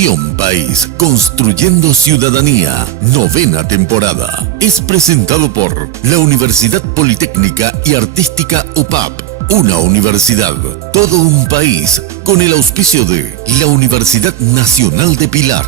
Visión País, construyendo ciudadanía, 9ª temporada. Es presentado por la Universidad Politécnica y Artística UPAP. Una universidad, todo un país, con el auspicio de la Universidad Nacional de Pilar.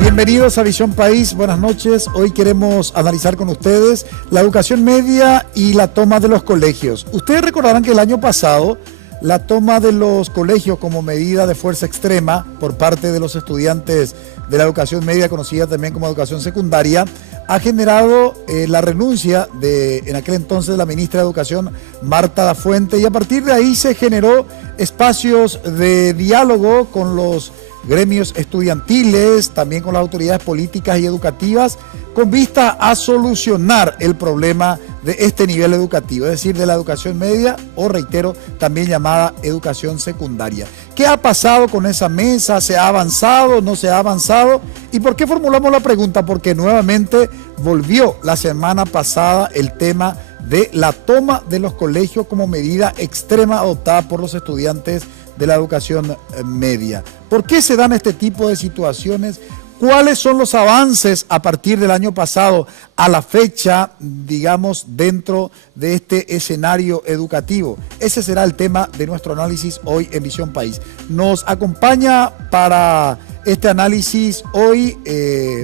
Bienvenidos a Visión País, buenas noches. Hoy queremos analizar con ustedes la educación media y la toma de los colegios. Ustedes recordarán que el año pasado la toma de los colegios como medida de fuerza extrema por parte de los estudiantes de la educación media, conocida también como educación secundaria, ha generado la renuncia en aquel entonces de la ministra de Educación, Marta Lafuente, y a partir de ahí se generó espacios de diálogo con los gremios estudiantiles, también con las autoridades políticas y educativas, con vista a solucionar el problema de este nivel educativo, es decir, de la educación media o, reitero, también llamada educación secundaria. ¿Qué ha pasado con esa mesa? ¿Se ha avanzado? ¿No se ha avanzado? ¿Y por qué formulamos la pregunta? Porque nuevamente volvió la semana pasada el tema de la toma de los colegios como medida extrema adoptada por los estudiantes de la educación media. ¿Por qué se dan este tipo de situaciones? ¿Cuáles son los avances a partir del año pasado a la fecha, digamos, dentro de este escenario educativo? Ese será el tema de nuestro análisis hoy en Visión País. Nos acompaña para este análisis hoy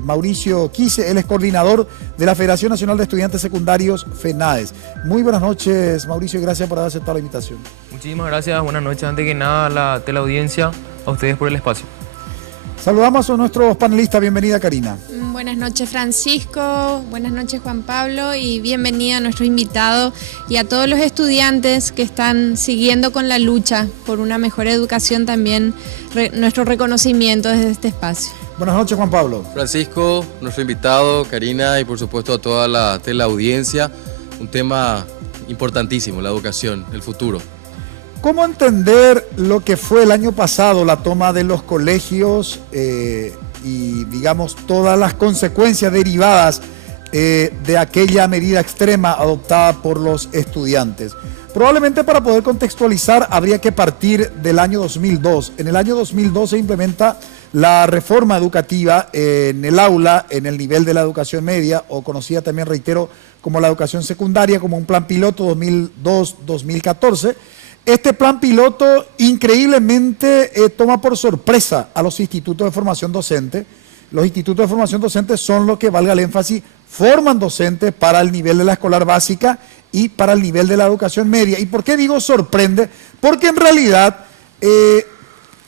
Mauricio Quise, él es coordinador de la Federación Nacional de Estudiantes Secundarios, FENAES. Muy buenas noches, Mauricio, y gracias por haber aceptado la invitación. Muchísimas gracias, buenas noches. Antes que nada, a la teleaudiencia, a ustedes por el espacio. Saludamos a nuestros panelistas. Bienvenida, Karina. Buenas noches, Francisco. Buenas noches, Juan Pablo. Y bienvenida a nuestro invitado y a todos los estudiantes que están siguiendo con la lucha por una mejor educación. También nuestro reconocimiento desde este espacio. Buenas noches, Juan Pablo. Francisco, nuestro invitado, Karina, y por supuesto a toda la teleaudiencia. Un tema importantísimo, la educación, el futuro. ¿Cómo entender lo que fue el año pasado la toma de los colegios y, digamos, todas las consecuencias derivadas de aquella medida extrema adoptada por los estudiantes? Probablemente para poder contextualizar habría que partir del año 2002. En el año 2002 se implementa la reforma educativa en el aula, en el nivel de la educación media, o conocida también, reitero, como la educación secundaria, como un plan piloto 2002-2014. Este plan piloto increíblemente toma por sorpresa a los institutos de formación docente. Los institutos de formación docente son los que, valga el énfasis, forman docentes para el nivel de la escolar básica y para el nivel de la educación media. ¿Y por qué digo sorprende? Porque en realidad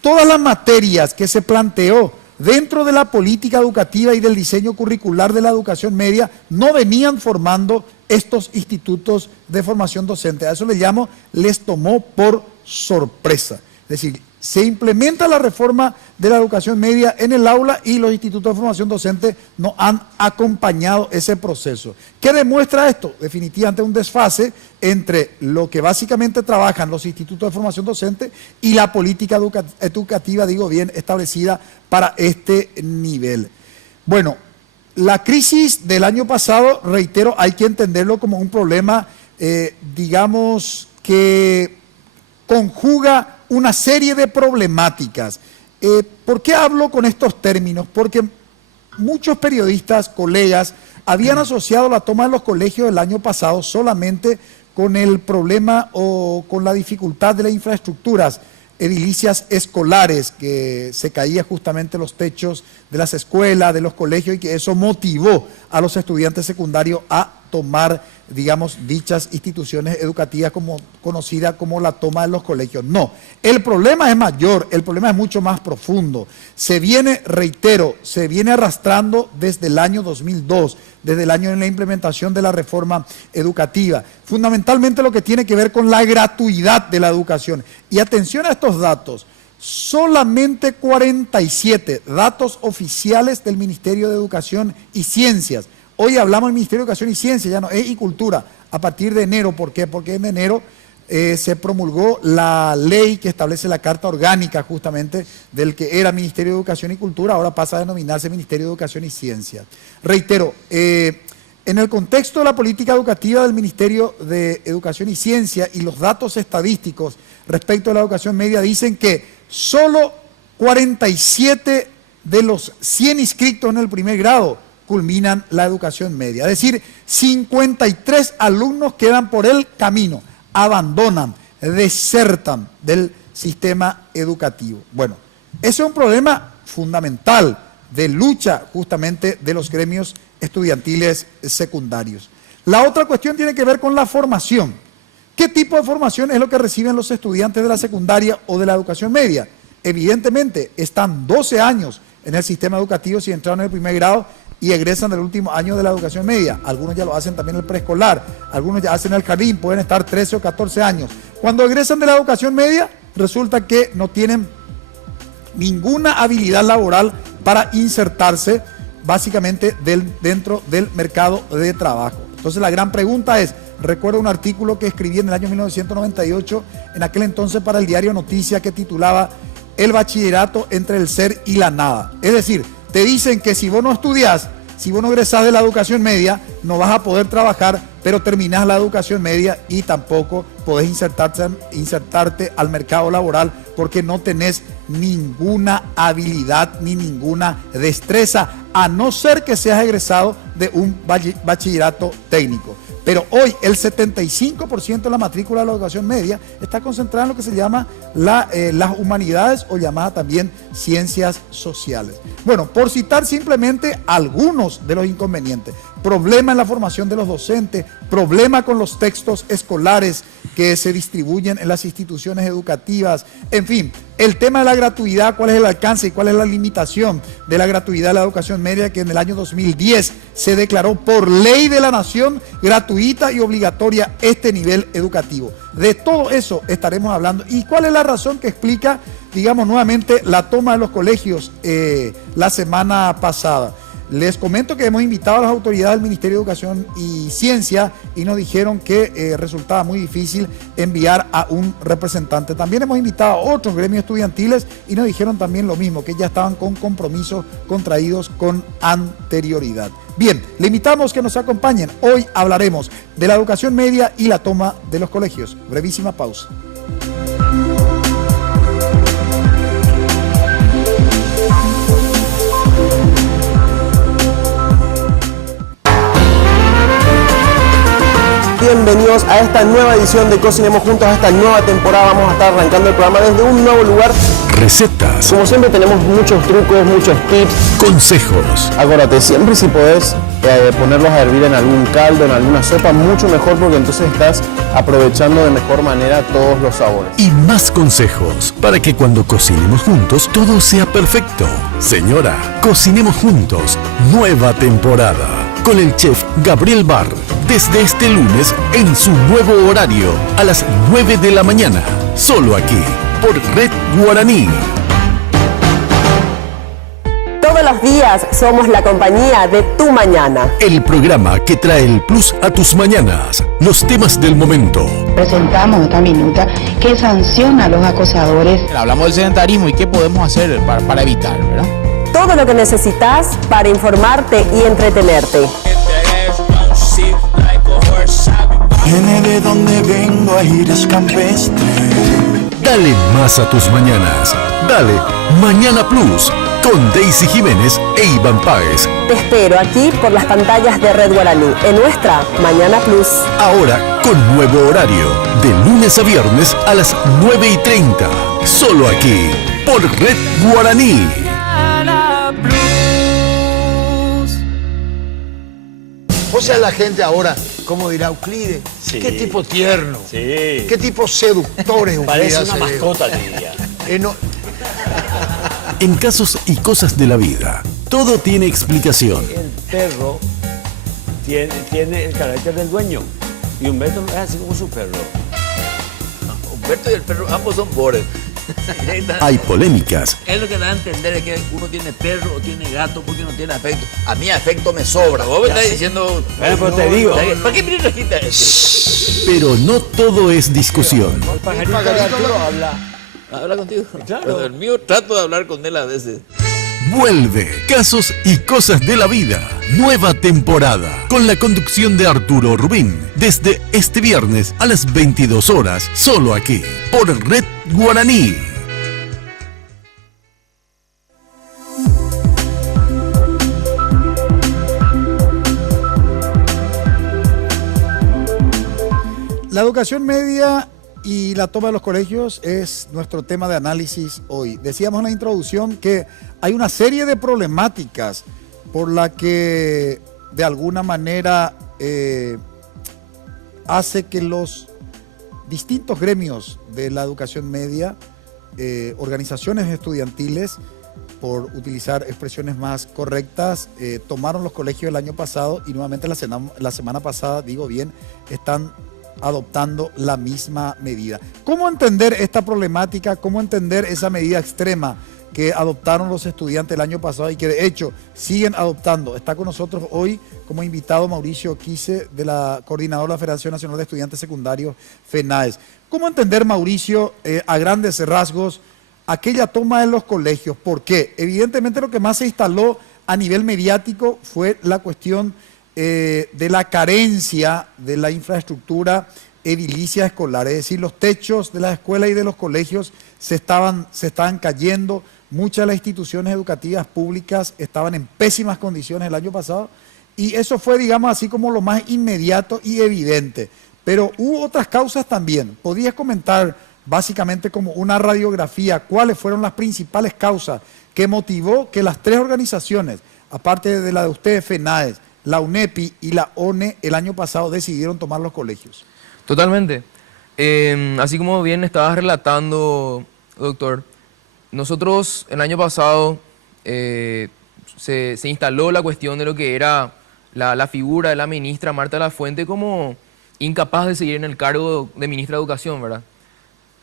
todas las materias que se planteó dentro de la política educativa y del diseño curricular de la educación media no venían formando estos institutos de formación docente. A eso les tomó por sorpresa. Es decir, se implementa la reforma de la educación media en el aula y los institutos de formación docente no han acompañado ese proceso. ¿Qué demuestra esto? Definitivamente un desfase entre lo que básicamente trabajan los institutos de formación docente y la política educativa, digo bien, establecida para este nivel. Bueno, la crisis del año pasado, reitero, hay que entenderlo como un problema, digamos, que conjuga una serie de problemáticas. ¿Por qué hablo con estos términos? Porque muchos periodistas, colegas, habían asociado la toma de los colegios del año pasado solamente con el problema o con la dificultad de las infraestructuras edilicias escolares, que se caían justamente los techos de las escuelas, de los colegios, y que eso motivó a los estudiantes secundarios a tomar, digamos, dichas instituciones educativas como conocida como la toma de los colegios. No, el problema es mayor, el problema es mucho más profundo. Se viene, reitero, se viene arrastrando desde el año 2002, desde el año de la implementación de la reforma educativa. Fundamentalmente lo que tiene que ver con la gratuidad de la educación. Y atención a estos datos. Solamente 47 datos oficiales del Ministerio de Educación y Ciencias. Hoy hablamos del Ministerio de Educación y Ciencia, ya no es y Cultura, a partir de enero. ¿Por qué? Porque en enero se promulgó la ley que establece la Carta Orgánica justamente del que era Ministerio de Educación y Cultura, ahora pasa a denominarse Ministerio de Educación y Ciencia. Reitero, En el contexto de la política educativa del Ministerio de Educación y Ciencia y los datos estadísticos respecto a la educación media dicen que solo 47 de los 100 inscritos en el primer grado culminan la educación media. Es decir, 53 alumnos quedan por el camino, abandonan, desertan del sistema educativo. Bueno, ese es un problema fundamental de lucha justamente de los gremios estudiantiles secundarios. La otra cuestión tiene que ver con la formación. ¿Qué tipo de formación es lo que reciben los estudiantes de la secundaria o de la educación media? Evidentemente, están 12 años en el sistema educativo si entraron en el primer grado y egresan del último año de la educación media. Algunos ya lo hacen también en el preescolar, algunos ya hacen el jardín, pueden estar 13 o 14 años. Cuando egresan de la educación media, resulta que no tienen ninguna habilidad laboral para insertarse básicamente dentro del mercado de trabajo. Entonces la gran pregunta es, recuerdo un artículo que escribí en el año 1998, en aquel entonces para el diario Noticia, que titulaba El bachillerato entre el ser y la nada. Es decir, te dicen que si vos no estudiás, si vos no egresás de la educación media, no vas a poder trabajar, pero terminás la educación media y tampoco podés insertarte al mercado laboral porque no tenés ninguna habilidad ni ninguna destreza, a no ser que seas egresado de un bachillerato técnico. Pero hoy el 75% de la matrícula de la educación media está concentrada en lo que se llama las humanidades o llamada también ciencias sociales. Bueno, por citar simplemente algunos de los inconvenientes: problema en la formación de los docentes, problema con los textos escolares que se distribuyen en las instituciones educativas, en fin, el tema de la gratuidad, cuál es el alcance y cuál es la limitación de la gratuidad de la educación media, que en el año 2010 se declaró por ley de la nación gratuita y obligatoria este nivel educativo. De todo eso estaremos hablando. ¿Y cuál es la razón que explica, digamos, nuevamente la toma de los colegios la semana pasada? Les comento que hemos invitado a las autoridades del Ministerio de Educación y Ciencia y nos dijeron que resultaba muy difícil enviar a un representante. También hemos invitado a otros gremios estudiantiles y nos dijeron también lo mismo, que ya estaban con compromisos contraídos con anterioridad. Bien, le invitamos que nos acompañen. Hoy hablaremos de la educación media y la toma de los colegios. Brevísima pausa. Bienvenidos a esta nueva edición de Cocinemos Juntos, a esta nueva temporada. Vamos a estar arrancando el programa desde un nuevo lugar. Recetas, Como siempre tenemos muchos trucos, muchos tips. consejos, Acuérdate, siempre si podés ponerlos a hervir en algún caldo, en alguna sopa, mucho mejor, porque entonces estás aprovechando de mejor manera todos los sabores. y más consejos para que cuando cocinemos juntos todo sea perfecto. Señora, cocinemos juntos, nueva temporada, con el chef Gabriel Barr, desde este lunes en su nuevo horario, a las 9 de la mañana, solo aquí, por Red Guaraní. Todos los días somos la compañía de tu mañana. El programa que trae el plus a tus mañanas, los temas del momento. Presentamos esta minuta que sanciona a los acosadores. Hablamos del sedentarismo y qué podemos hacer para evitar, ¿verdad? Todo lo que necesitas para informarte y entretenerte. Viene de donde vengo, Aires Campestre. Dale más a tus mañanas. Dale Mañana Plus con Daisy Jiménez e Iván Páez. Te espero aquí por las pantallas de Red Guaraní, en nuestra Mañana Plus. Ahora con nuevo horario, de lunes a viernes a las 9:30. Solo aquí, por Red Guaraní. O sea, la gente ahora, como dirá Euclides, qué tipo tierno, qué tipo seductor es Euclides. Parece una mascota, diría. En casos y cosas de la vida, todo tiene explicación. El perro tiene el carácter del dueño y Humberto es así como su perro. Humberto y el perro, ambos son bores. Hay polémicas. Es lo que da a entender es que uno tiene perro o tiene gato porque no tiene afecto. A mí afecto me sobra. Vos me estás diciendo... Bueno, pues te digo. ¿Para qué me trajiste eso? Pero no todo es discusión. El pajarito Arturo habla. ¿Habla contigo? Claro. Bueno, el mío trato de hablar con él a veces. Vuelve Casos y Cosas de la Vida. Nueva temporada. Con la conducción de Arturo Rubín. Desde este viernes a las 22 horas. Solo aquí. Por Red Guaraní. La educación media y la toma de los colegios es nuestro tema de análisis hoy. Decíamos en la introducción que hay una serie de problemáticas por la que de alguna manera hace que los distintos gremios de la educación media, organizaciones estudiantiles, por utilizar expresiones más correctas, tomaron los colegios el año pasado y nuevamente la semana pasada, digo bien, están adoptando la misma medida. ¿Cómo entender esta problemática? ¿Cómo entender esa medida extrema que adoptaron los estudiantes el año pasado y que de hecho siguen adoptando? Está con nosotros hoy como invitado Mauricio Quise, de la coordinadora de la Federación Nacional de Estudiantes Secundarios, FENAES. ¿Cómo entender, Mauricio, a grandes rasgos, aquella toma de los colegios? ¿Por qué? Evidentemente lo que más se instaló a nivel mediático fue la cuestión de la carencia de la infraestructura edilicia escolar, es decir, los techos de las escuelas y de los colegios se estaban cayendo, muchas de las instituciones educativas públicas estaban en pésimas condiciones el año pasado y eso fue, digamos así, como lo más inmediato y evidente, pero hubo otras causas también. ¿Podrías comentar básicamente como una radiografía cuáles fueron las principales causas que motivó que las tres organizaciones, aparte de la de ustedes, FENAES, la UNEPI y la ONE, el año pasado decidieron tomar los colegios? Totalmente. Así como bien estabas relatando, doctor, nosotros el año pasado se instaló la cuestión de lo que era la figura de la ministra Marta Lafuente como incapaz de seguir en el cargo de ministra de Educación, ¿verdad?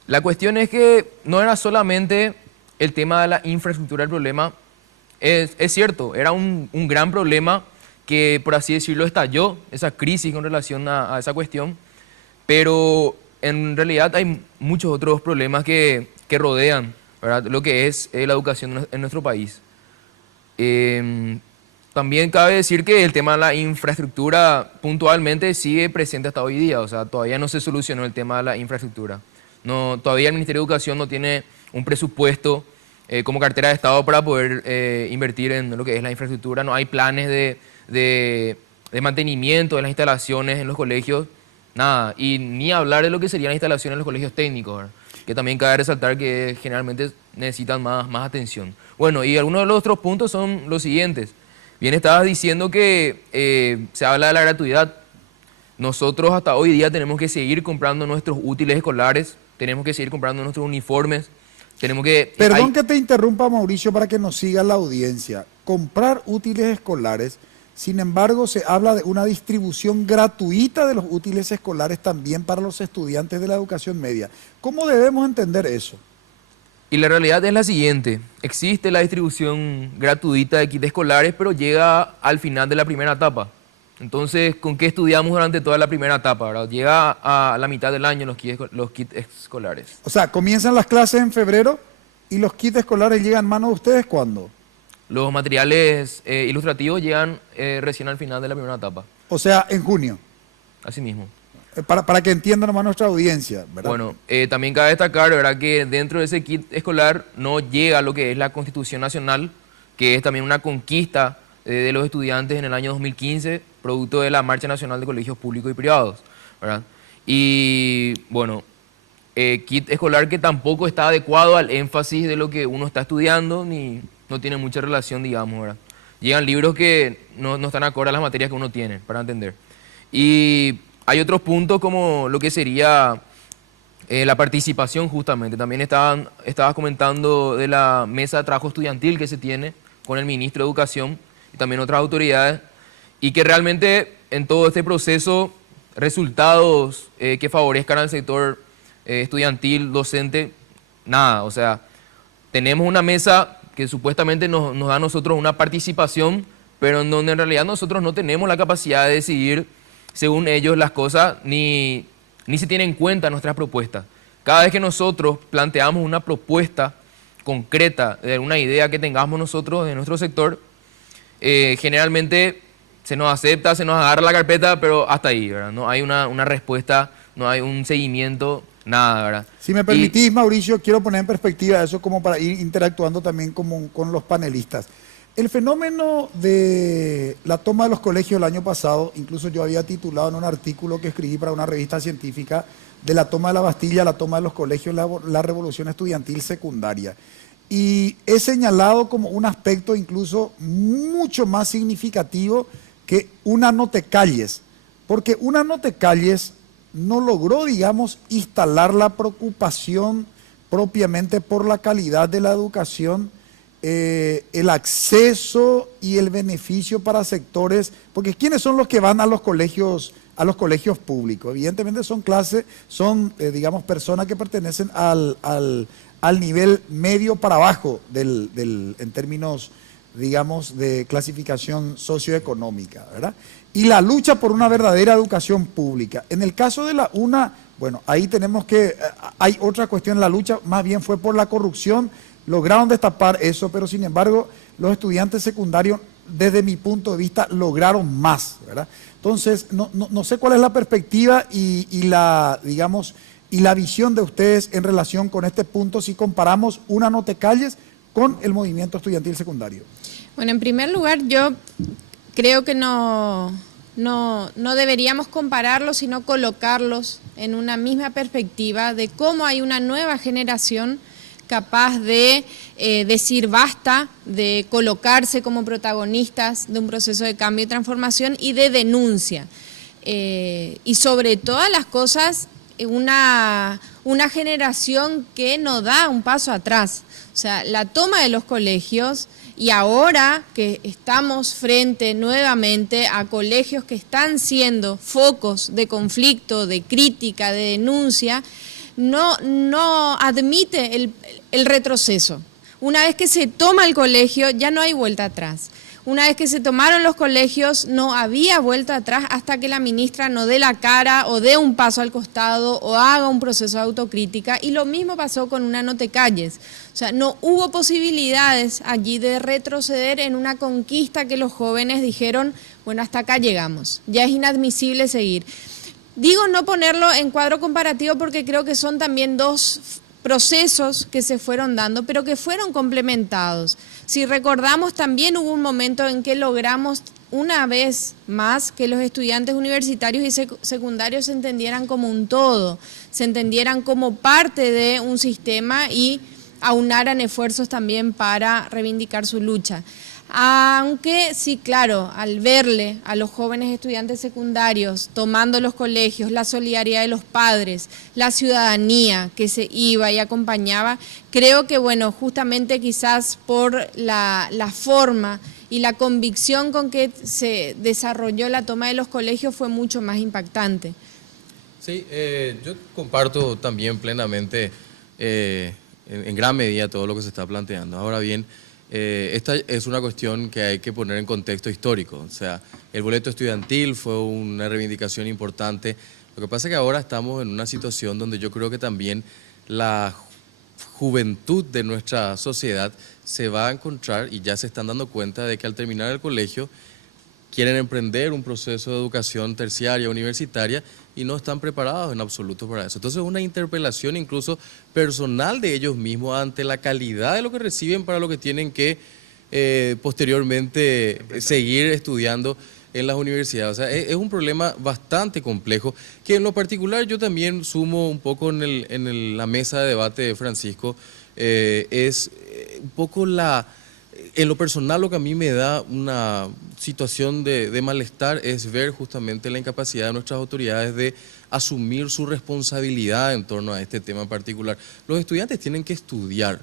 La cuestión es que no era solamente el tema de la infraestructura el problema, es cierto, era un gran problema que, por así decirlo, estalló esa crisis con relación a esa cuestión, pero en realidad hay muchos otros problemas que rodean, ¿verdad?, lo que es la educación en nuestro país. También cabe decir que el tema de la infraestructura puntualmente sigue presente hasta hoy día, o sea, todavía no se solucionó el tema de la infraestructura. No, todavía el Ministerio de Educación no tiene un presupuesto como cartera de Estado para poder invertir en lo que es la infraestructura, no hay planes de mantenimiento de las instalaciones en los colegios, nada, y ni hablar de lo que serían las instalaciones en los colegios técnicos, ¿verdad?, que también cabe resaltar que generalmente necesitan más atención. Bueno, y algunos de los otros puntos son los siguientes. Bien, estabas diciendo que se habla de la gratuidad. Nosotros hasta hoy día tenemos que seguir comprando nuestros útiles escolares, tenemos que seguir comprando nuestros uniformes, tenemos que... Perdón que te interrumpa, Mauricio, para que nos siga la audiencia. Comprar útiles escolares, sin embargo, se habla de una distribución gratuita de los útiles escolares también para los estudiantes de la educación media. ¿Cómo debemos entender eso? Y la realidad es la siguiente, existe la distribución gratuita de kits escolares, pero llega al final de la primera etapa. Entonces, ¿con qué estudiamos durante toda la primera etapa, ¿verdad? Llega a la mitad del año los kits escolares. O sea, comienzan las clases en febrero y los kits escolares llegan a manos de ustedes, ¿cuándo? Los materiales ilustrativos llegan recién al final de la primera etapa. O sea, en junio. Así mismo. Para que entiendan nomás nuestra audiencia, ¿verdad? Bueno, también cabe destacar, ¿verdad?, que dentro de ese kit escolar no llega lo que es la Constitución Nacional, que es también una conquista de los estudiantes en el año 2015, producto de la Marcha Nacional de Colegios Públicos y Privados, ¿verdad? Y bueno, kit escolar que tampoco está adecuado al énfasis de lo que uno está estudiando, ni no tiene mucha relación, digamos, ¿verdad? Llegan libros que no están acorde a las materias que uno tiene, para entender. Y hay otros puntos como lo que sería la participación, justamente. También estabas comentando de la mesa de trabajo estudiantil que se tiene con el ministro de Educación y también otras autoridades, y que realmente en todo este proceso resultados que favorezcan al sector estudiantil, docente, nada. O sea, tenemos una mesa que supuestamente nos da a nosotros una participación, pero en donde en realidad nosotros no tenemos la capacidad de decidir según ellos las cosas, ni se tienen en cuenta nuestras propuestas. Cada vez que nosotros planteamos una propuesta concreta de alguna idea que tengamos nosotros en nuestro sector, generalmente se nos acepta, se nos agarra la carpeta, pero hasta ahí, ¿verdad? No hay una respuesta, no hay un seguimiento, nada, ¿verdad? Si me permitís, Mauricio, quiero poner en perspectiva eso como para ir interactuando también con los panelistas. El fenómeno de la toma de los colegios el año pasado, incluso yo había titulado en un artículo que escribí para una revista científica, de la toma de la Bastilla, la toma de los colegios, la revolución estudiantil secundaria. Y he señalado como un aspecto incluso mucho más significativo que una no te calles, porque una no te calles no logró, digamos, instalar la preocupación propiamente por la calidad de la educación, el acceso y el beneficio para sectores, porque ¿quiénes son los que van a los colegios públicos? Evidentemente son digamos, personas que pertenecen al nivel medio para abajo en términos, digamos, de clasificación socioeconómica, ¿verdad? Y la lucha por una verdadera educación pública. En el caso de la UNA, bueno, ahí hay otra cuestión, la lucha más bien fue por la corrupción, lograron destapar eso, pero sin embargo, los estudiantes secundarios, desde mi punto de vista, lograron más, ¿verdad? Entonces, no sé cuál es la perspectiva y la visión de ustedes en relación con este punto, si comparamos una no te calles con el movimiento estudiantil secundario. Bueno, en primer lugar, yo creo que no deberíamos compararlos, sino colocarlos en una misma perspectiva de cómo hay una nueva generación capaz de decir basta, de colocarse como protagonistas de un proceso de cambio y transformación y de denuncia. Y sobre todas las cosas, una generación que no da un paso atrás. O sea, la toma de los colegios, y ahora que estamos frente nuevamente a colegios que están siendo focos de conflicto, de crítica, de denuncia, no admite el retroceso. Una vez que se toma el colegio, ya no hay vuelta atrás. Una vez que se tomaron los colegios, no había vuelta atrás hasta que la ministra no dé la cara o dé un paso al costado o haga un proceso de autocrítica. Y lo mismo pasó con una no te calles. O sea, no hubo posibilidades allí de retroceder en una conquista que los jóvenes dijeron, bueno, hasta acá llegamos, ya es inadmisible seguir. Digo no ponerlo en cuadro comparativo porque creo que son también dos procesos que se fueron dando, pero que fueron complementados. Si recordamos, también hubo un momento en que logramos una vez más que los estudiantes universitarios y secundarios se entendieran como un todo, se entendieran como parte de un sistema y aunaran esfuerzos también para reivindicar su lucha. Aunque sí, claro, al verle a los jóvenes estudiantes secundarios tomando los colegios, la solidaridad de los padres, la ciudadanía que se iba y acompañaba, creo que, bueno, justamente quizás por la forma y la convicción con que se desarrolló la toma de los colegios fue mucho más impactante. Sí, yo comparto también plenamente en gran medida todo lo que se está planteando. Ahora bien, esta es una cuestión que hay que poner en contexto histórico. O sea, el boleto estudiantil fue una reivindicación importante. Lo que pasa es que ahora estamos en una situación donde yo creo que también la juventud de nuestra sociedad se va a encontrar y ya se están dando cuenta de que al terminar el colegio quieren emprender un proceso de educación terciaria, universitaria, y no están preparados en absoluto para eso. Entonces, una interpelación incluso personal de ellos mismos ante la calidad de lo que reciben para lo que tienen que posteriormente seguir estudiando en las universidades. O sea, es un problema bastante complejo, que en lo particular yo también sumo un poco en la mesa de debate de Francisco, es un poco en lo personal lo que a mí me da una situación de malestar es ver justamente la incapacidad de nuestras autoridades de asumir su responsabilidad en torno a este tema en particular. Los estudiantes tienen que estudiar.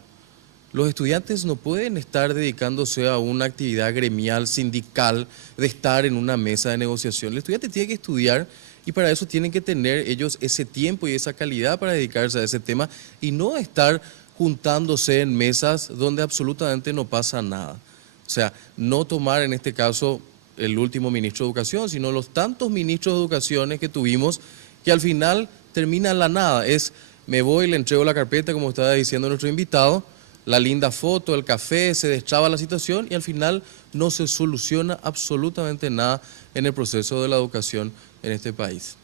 Los estudiantes no pueden estar dedicándose a una actividad gremial, sindical, de estar en una mesa de negociación. El estudiante tiene que estudiar y para eso tienen que tener ellos ese tiempo y esa calidad para dedicarse a ese tema y no estar juntándose en mesas donde absolutamente no pasa nada. O sea, no tomar en este caso el último ministro de Educación, sino los tantos ministros de Educación que tuvimos que al final termina en la nada. Es, me voy, le entrego la carpeta, como estaba diciendo nuestro invitado, la linda foto, el café, se destraba la situación y al final no se soluciona absolutamente nada en el proceso de la educación en este país.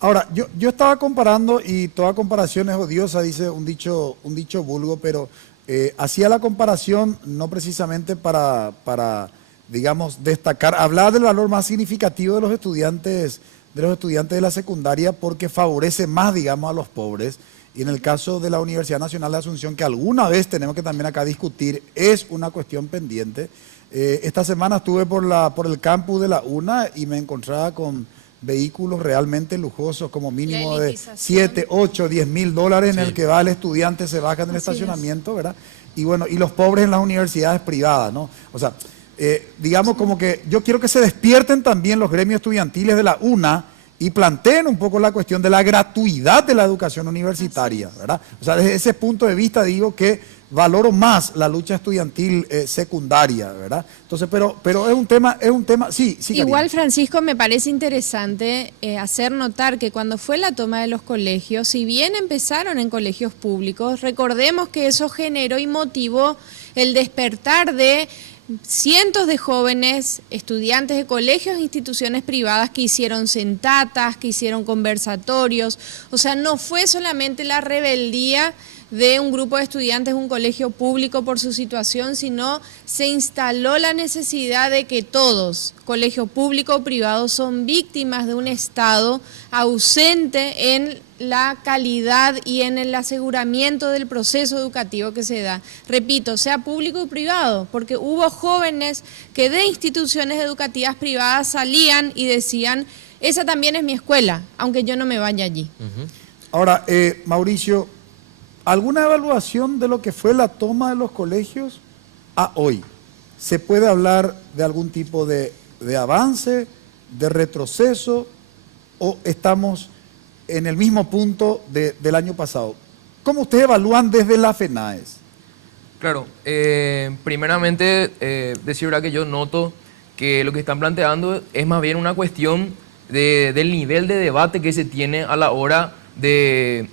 Ahora, yo estaba comparando, y toda comparación es odiosa, dice un dicho vulgo, pero hacía la comparación no precisamente para, digamos, destacar, hablar del valor más significativo de los estudiantes de la secundaria, porque favorece más, digamos, a los pobres. Y en el caso de la Universidad Nacional de Asunción, que alguna vez tenemos que también acá discutir, es una cuestión pendiente. Esta semana estuve por el campus de la UNA y me encontraba con vehículos realmente lujosos, como mínimo de 7, 8, 10 mil dólares, en el que va el estudiante, se baja en el estacionamiento, ¿verdad? Y bueno, y los pobres en las universidades privadas, ¿no? O sea, digamos como que yo quiero que se despierten también los gremios estudiantiles de la UNA y planteen un poco la cuestión de la gratuidad de la educación universitaria, ¿verdad? O sea, desde ese punto de vista digo que valoro más la lucha estudiantil secundaria, ¿verdad? Entonces, pero es un tema, sí. Igual, Francisco, me parece interesante hacer notar que cuando fue la toma de los colegios, si bien empezaron en colegios públicos, recordemos que eso generó y motivó el despertar de cientos de jóvenes, estudiantes de colegios e instituciones privadas que hicieron sentatas, que hicieron conversatorios. O sea, no fue solamente la rebeldía de un grupo de estudiantes de un colegio público por su situación, sino se instaló la necesidad de que todos, colegio público o privado, son víctimas de un Estado ausente en la calidad y en el aseguramiento del proceso educativo que se da. Repito, sea público o privado, porque hubo jóvenes que de instituciones educativas privadas salían y decían, esa también es mi escuela, aunque yo no me vaya allí. Ahora, Mauricio, ¿alguna evaluación de lo que fue la toma de los colegios a hoy? ¿Se puede hablar de algún tipo de avance, de retroceso, o estamos en el mismo punto del año pasado? ¿Cómo ustedes evalúan desde la FENAES? Claro, primeramente decir verdad que yo noto que lo que están planteando es más bien una cuestión del nivel de debate que se tiene a la hora de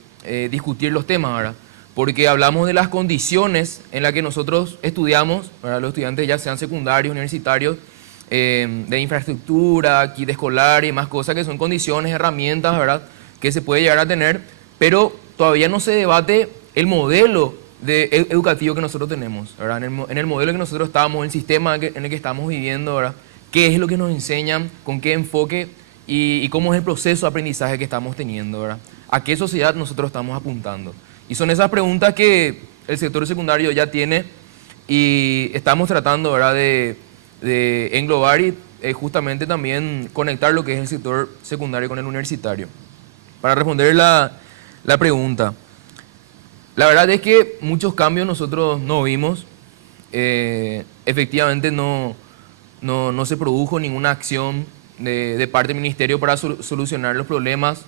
discutir los temas, ¿verdad? Porque hablamos de las condiciones en las que nosotros estudiamos, ¿verdad? Los estudiantes ya sean secundarios, universitarios, de infraestructura, kit escolar y más cosas que son condiciones, herramientas, ¿verdad?, que se puede llegar a tener, pero todavía no se debate el modelo educativo que nosotros tenemos, ¿verdad? En el modelo que nosotros estamos, el sistema en el que estamos viviendo, ¿verdad? ¿Qué es lo que nos enseñan, con qué enfoque y cómo es el proceso de aprendizaje que estamos teniendo, ¿verdad? ¿A qué sociedad nosotros estamos apuntando? Y son esas preguntas que el sector secundario ya tiene y estamos tratando, ¿verdad?, de englobar y justamente también conectar lo que es el sector secundario con el universitario. Para responder la pregunta, la verdad es que muchos cambios nosotros no vimos, efectivamente no se produjo ninguna acción de parte del ministerio para solucionar los problemas.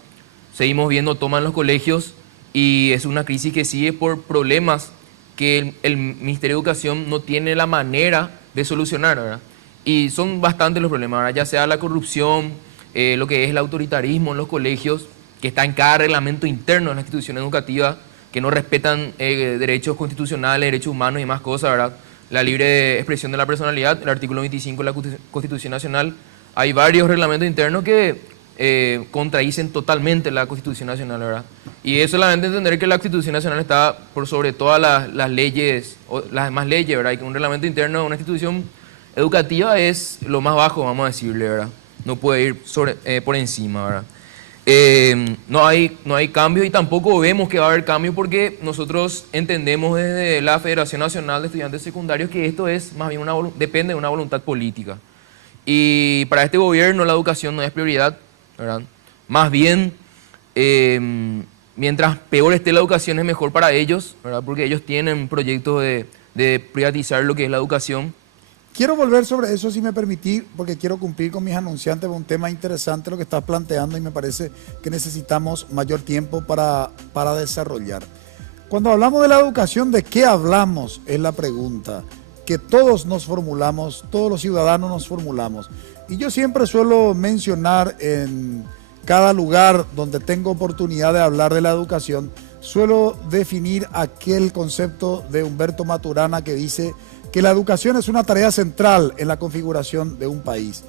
Seguimos viendo toma en los colegios y es una crisis que sigue por problemas que el Ministerio de Educación no tiene la manera de solucionar, ¿verdad? Y son bastantes los problemas, ¿verdad? Ya sea la corrupción, lo que es el autoritarismo en los colegios, que está en cada reglamento interno de la institución educativa, que no respetan derechos constitucionales, derechos humanos y más cosas, ¿verdad? La libre expresión de la personalidad, el artículo 25 de la Constitución Nacional. Hay varios reglamentos internos que contradicen totalmente la Constitución Nacional, ¿verdad? Y es solamente entender que la Constitución Nacional está por sobre todas las leyes, o las demás leyes, ¿verdad? Y que un reglamento interno de una institución educativa es lo más bajo, vamos a decirle, ¿verdad? No puede ir por encima, ¿verdad? No hay cambio y tampoco vemos que va a haber cambio porque nosotros entendemos desde la Federación Nacional de Estudiantes Secundarios que esto es más bien depende de una voluntad política. Y para este gobierno la educación no es prioridad, ¿verdad? Más bien, mientras peor esté la educación es mejor para ellos, ¿verdad? Porque ellos tienen proyectos de privatizar lo que es la educación. Quiero volver sobre eso, si me permitís, porque quiero cumplir con mis anunciantes. Es un tema interesante lo que estás planteando y me parece que necesitamos mayor tiempo para desarrollar. Cuando hablamos de la educación, ¿de qué hablamos? Es la pregunta que todos nos formulamos, todos los ciudadanos nos formulamos. Y yo siempre suelo mencionar en cada lugar donde tengo oportunidad de hablar de la educación, suelo definir aquel concepto de Humberto Maturana que dice que la educación es una tarea central en la configuración de un país.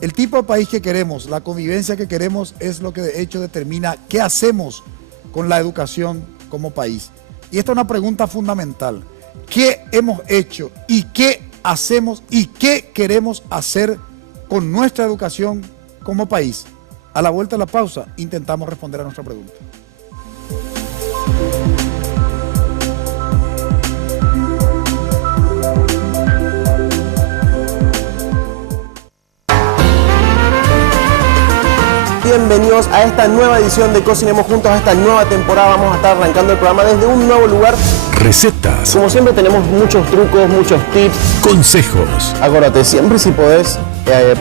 El tipo de país que queremos, la convivencia que queremos es lo que de hecho determina qué hacemos con la educación como país. Y esta es una pregunta fundamental. ¿Qué hemos hecho y qué hacemos y qué queremos hacer con nuestra educación como país? A la vuelta de la pausa intentamos responder a nuestra pregunta. Bienvenidos a esta nueva edición de Cocinemos Juntos, a esta nueva temporada. Vamos a estar arrancando el programa desde un nuevo lugar. Recetas. Como siempre tenemos muchos trucos, muchos tips. Consejos. Acuérdate, siempre si podés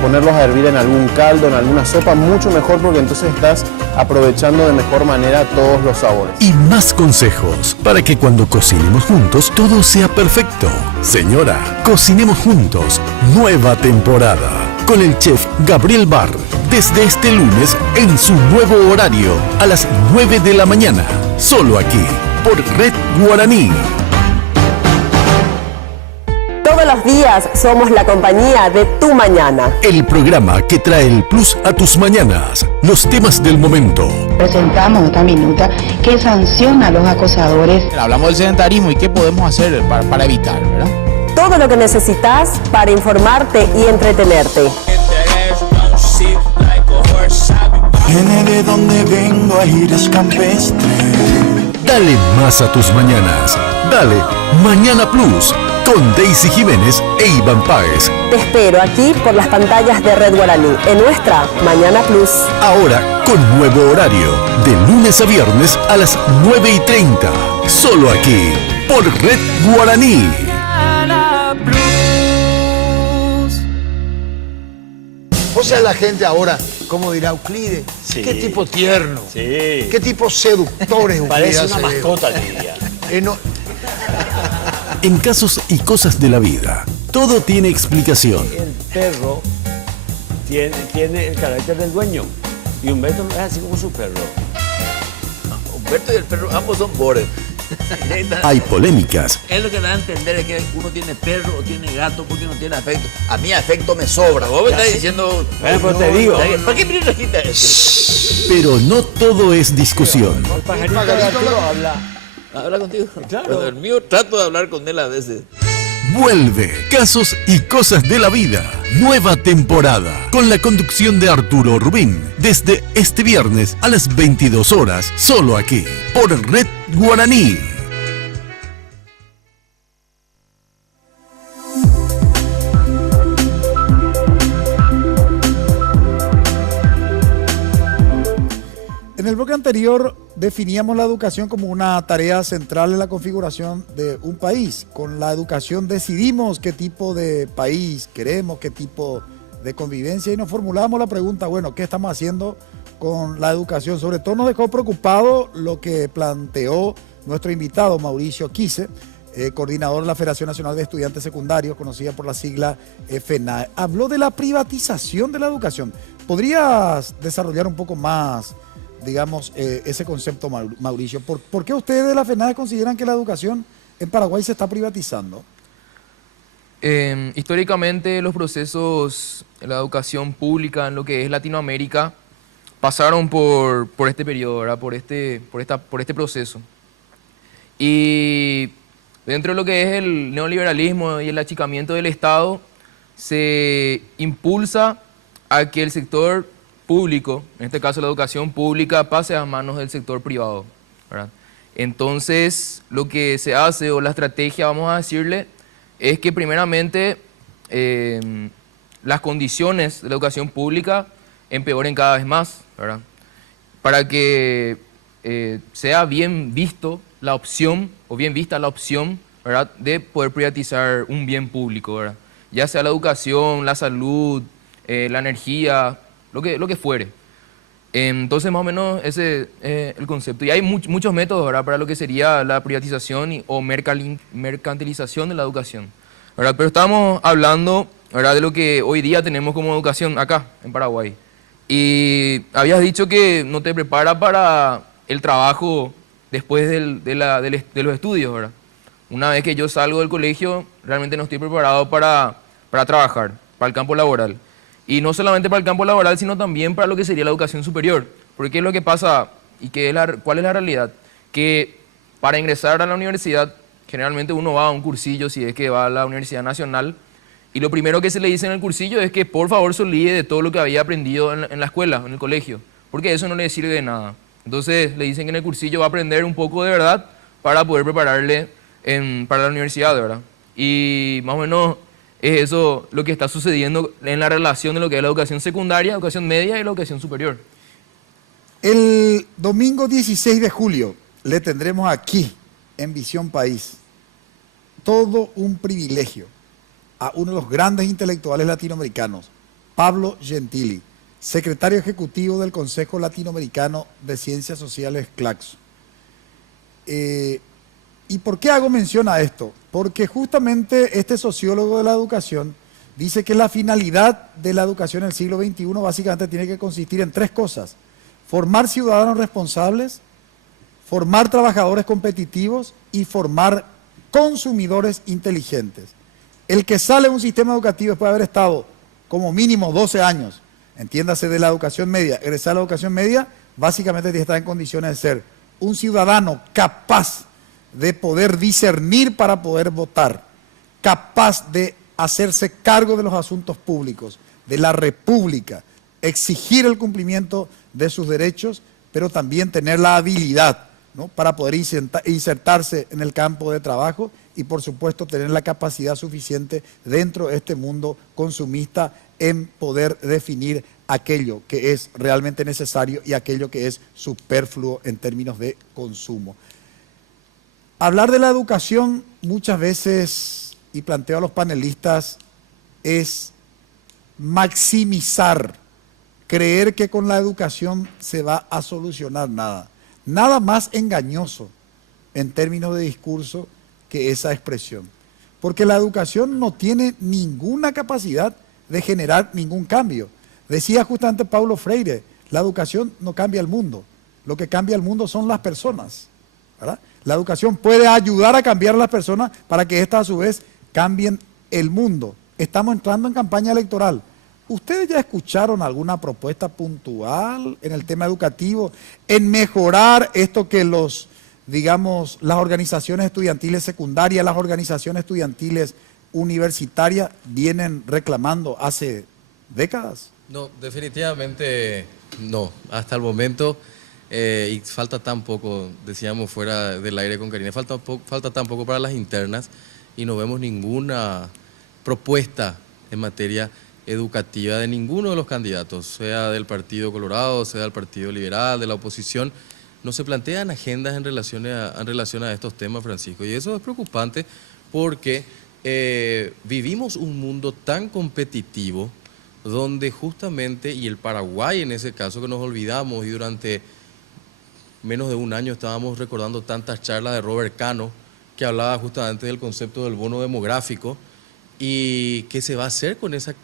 ponerlos a hervir en algún caldo, en alguna sopa, mucho mejor porque entonces estás aprovechando de mejor manera todos los sabores. Y más consejos para que cuando cocinemos juntos todo sea perfecto. Señora, Cocinemos Juntos, nueva temporada. Con el chef Gabriel Barr, desde este lunes en su nuevo horario, a las 9 de la mañana, solo aquí, por Red Guaraní. Todos los días somos la compañía de tu mañana. El programa que trae el plus a tus mañanas, los temas del momento. Presentamos esta minuta que sanciona a los acosadores. Hablamos del sedentarismo y qué podemos hacer para evitar, ¿verdad? Todo lo que necesitas para informarte y entretenerte. Viene de donde vengo, aires campestre. Dale más a tus mañanas. Dale Mañana Plus con Daisy Jiménez e Iván Páez. Te espero aquí por las pantallas de Red Guaraní, en nuestra Mañana Plus. Ahora con nuevo horario, de lunes a viernes a las 9:30. Solo aquí, por Red Guaraní. O sea, la gente ahora, como dirá Euclides, qué tipo tierno, qué tipo seductor es Euclides. Parece una mascota, diría. En casos y cosas de la vida, todo tiene explicación. El perro tiene el carácter del dueño y Humberto es así como su perro. Humberto y el perro, ambos son bores. Hay polémicas. Es lo que da a entender es que uno tiene perro o tiene gato porque no tiene afecto. A mí afecto me sobra. Vos me estás diciendo... Bueno, pues te digo. ¿Para qué me trajiste esto? Pero no todo es discusión. El pajarito Arturo ¿Habla contigo? Claro. Bueno, el mío trato de hablar con él a veces. Vuelve Casos y Cosas de la Vida. Nueva temporada. Con la conducción de Arturo Rubín. Desde este viernes a las 22 horas. Solo aquí. Por Red Guaraní. En el bloque anterior definíamos la educación como una tarea central en la configuración de un país. Con la educación decidimos qué tipo de país queremos, qué tipo de convivencia y nos formulábamos la pregunta, bueno, ¿qué estamos haciendo con la educación? Sobre todo nos dejó preocupado lo que planteó nuestro invitado Mauricio Quise, coordinador de la Federación Nacional de Estudiantes Secundarios, conocida por la sigla FENAE. Habló de la privatización de la educación. ¿Podrías desarrollar un poco más, digamos, ese concepto, Mauricio? ¿Por qué ustedes de la FENAE consideran que la educación en Paraguay se está privatizando? Históricamente los procesos de la educación pública en lo que es Latinoamérica pasaron por este periodo, ¿verdad? Por este proceso. Y dentro de lo que es el neoliberalismo y el achicamiento del Estado, se impulsa a que el sector público, en este caso la educación pública, pase a manos del sector privado, ¿verdad? Entonces, lo que se hace, o la estrategia, vamos a decirle, es que primeramente las condiciones de la educación pública empeoren cada vez más, ¿verdad? Para que sea bien visto la opción, o bien vista la opción, ¿verdad?, de poder privatizar un bien público, ¿verdad? Ya sea la educación, la salud, la energía, lo que fuere. Entonces, más o menos ese es el concepto. Y hay muchos métodos, ¿verdad?, para lo que sería la privatización o mercantilización de la educación, ¿verdad? Pero estamos hablando, ¿verdad?, de lo que hoy día tenemos como educación acá, en Paraguay. Y habías dicho que no te prepara para el trabajo después de los estudios, ¿verdad? Una vez que yo salgo del colegio, realmente no estoy preparado para trabajar, para el campo laboral. Y no solamente para el campo laboral, sino también para lo que sería la educación superior. Porque ¿qué es lo que pasa y cuál es la realidad? Que para ingresar a la universidad, generalmente uno va a un cursillo, si es que va a la Universidad Nacional, y lo primero que se le dice en el cursillo es que por favor se olvide de todo lo que había aprendido en la escuela, en el colegio, porque eso no le sirve de nada. Entonces le dicen que en el cursillo va a aprender un poco de verdad para poder prepararle para la universidad, ¿verdad? Y más o menos es eso lo que está sucediendo en la relación de lo que es la educación secundaria, educación media y la educación superior. El domingo 16 de julio le tendremos aquí, en Visión País, todo un privilegio a uno de los grandes intelectuales latinoamericanos, Pablo Gentili, secretario ejecutivo del Consejo Latinoamericano de Ciencias Sociales, CLACSO. ¿Y por qué hago mención a esto? Porque justamente este sociólogo de la educación dice que la finalidad de la educación en el siglo XXI básicamente tiene que consistir en tres cosas: formar ciudadanos responsables, formar trabajadores competitivos y formar consumidores inteligentes. El que sale de un sistema educativo después de haber estado como mínimo 12 años, entiéndase de la educación media, egresar a la educación media, básicamente tiene que estar en condiciones de ser un ciudadano capaz de poder discernir para poder votar, capaz de hacerse cargo de los asuntos públicos, de la república, exigir el cumplimiento de sus derechos, pero también tener la habilidad, ¿no?, para poder insertarse en el campo de trabajo y por supuesto tener la capacidad suficiente dentro de este mundo consumista en poder definir aquello que es realmente necesario y aquello que es superfluo en términos de consumo. Hablar de la educación muchas veces, y planteo a los panelistas, es maximizar, creer que con la educación se va a solucionar nada. Nada más engañoso en términos de discurso que esa expresión. Porque la educación no tiene ninguna capacidad de generar ningún cambio. Decía justamente Paulo Freire, la educación no cambia el mundo, lo que cambia el mundo son las personas, ¿verdad? La educación puede ayudar a cambiar a las personas para que éstas a su vez cambien el mundo. Estamos entrando en campaña electoral. ¿Ustedes ya escucharon alguna propuesta puntual en el tema educativo, en mejorar esto que las organizaciones estudiantiles secundarias, las organizaciones estudiantiles universitarias vienen reclamando hace décadas? No, definitivamente no. Hasta el momento, y falta tan poco, decíamos fuera del aire con Karina, falta tan poco para las internas y no vemos ninguna propuesta en materia educativa de ninguno de los candidatos, sea del Partido Colorado, sea del Partido Liberal, de la oposición. No se plantean agendas en relación a estos temas, Francisco, y eso es preocupante porque vivimos un mundo tan competitivo donde justamente, y el Paraguay en ese caso que nos olvidamos, y durante menos de un año estábamos recordando tantas charlas de Robert Cano que hablaba justamente del concepto del bono demográfico y qué se va a hacer con esa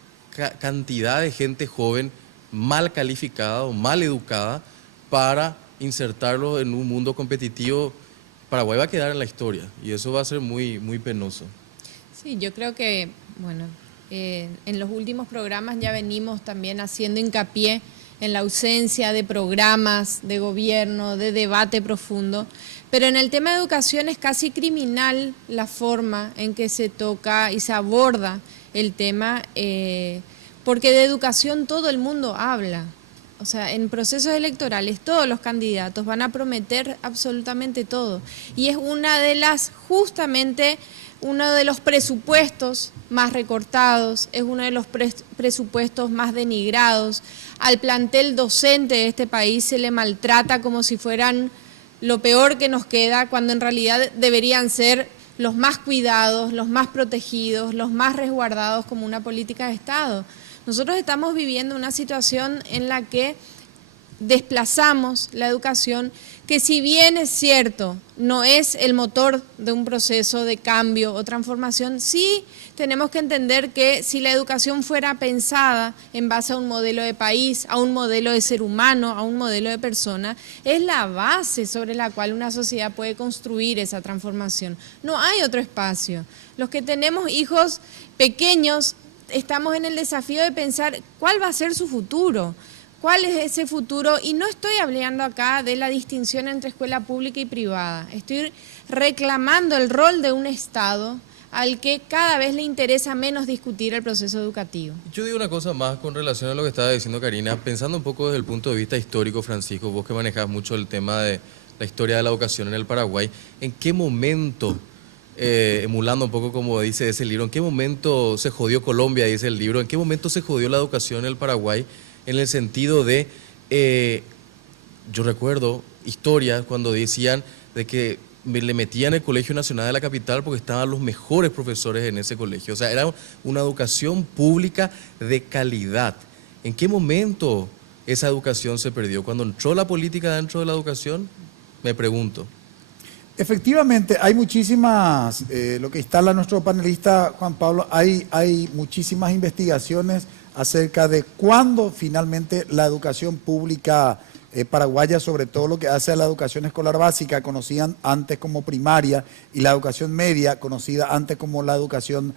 cantidad de gente joven mal calificada o mal educada para insertarlo en un mundo competitivo. Paraguay va a quedar en la historia y eso va a ser muy, muy penoso. Sí, yo creo que, bueno, en los últimos programas ya venimos también haciendo hincapié en la ausencia de programas de gobierno, de debate profundo, pero en el tema de educación es casi criminal la forma en que se toca y se aborda el tema, porque de educación todo el mundo habla. O sea, en procesos electorales todos los candidatos van a prometer absolutamente todo. Y es justamente uno de los presupuestos más recortados, es uno de los presupuestos más denigrados. Al plantel docente de este país se le maltrata como si fueran lo peor que nos queda, cuando en realidad deberían ser los más cuidados, los más protegidos, los más resguardados como una política de Estado. Nosotros estamos viviendo una situación en la que desplazamos la educación, que si bien es cierto, no es el motor de un proceso de cambio o transformación, sí tenemos que entender que si la educación fuera pensada en base a un modelo de país, a un modelo de ser humano, a un modelo de persona, es la base sobre la cual una sociedad puede construir esa transformación. No hay otro espacio. Los que tenemos hijos pequeños estamos en el desafío de pensar cuál va a ser su futuro. ¿Cuál es ese futuro? Y no estoy hablando acá de la distinción entre escuela pública y privada. Estoy reclamando el rol de un Estado al que cada vez le interesa menos discutir el proceso educativo. Yo digo una cosa más con relación a lo que estaba diciendo Karina, pensando un poco desde el punto de vista histórico, Francisco, vos que manejás mucho el tema de la historia de la educación en el Paraguay, ¿en qué momento, emulando un poco como dice ese libro, en qué momento se jodió Colombia, dice el libro, en qué momento se jodió la educación en el Paraguay? En el sentido de, yo recuerdo historias cuando decían de que le metían el Colegio Nacional de la Capital porque estaban los mejores profesores en ese colegio. O sea, era una educación pública de calidad. ¿En qué momento esa educación se perdió? ¿Cuando entró la política dentro de la educación? Me pregunto. Efectivamente, hay muchísimas, lo que instala nuestro panelista Juan Pablo, hay muchísimas investigaciones acerca de cuándo finalmente la educación pública paraguaya, sobre todo lo que hace a la educación escolar básica, conocida antes como primaria, y la educación media, conocida antes como la educación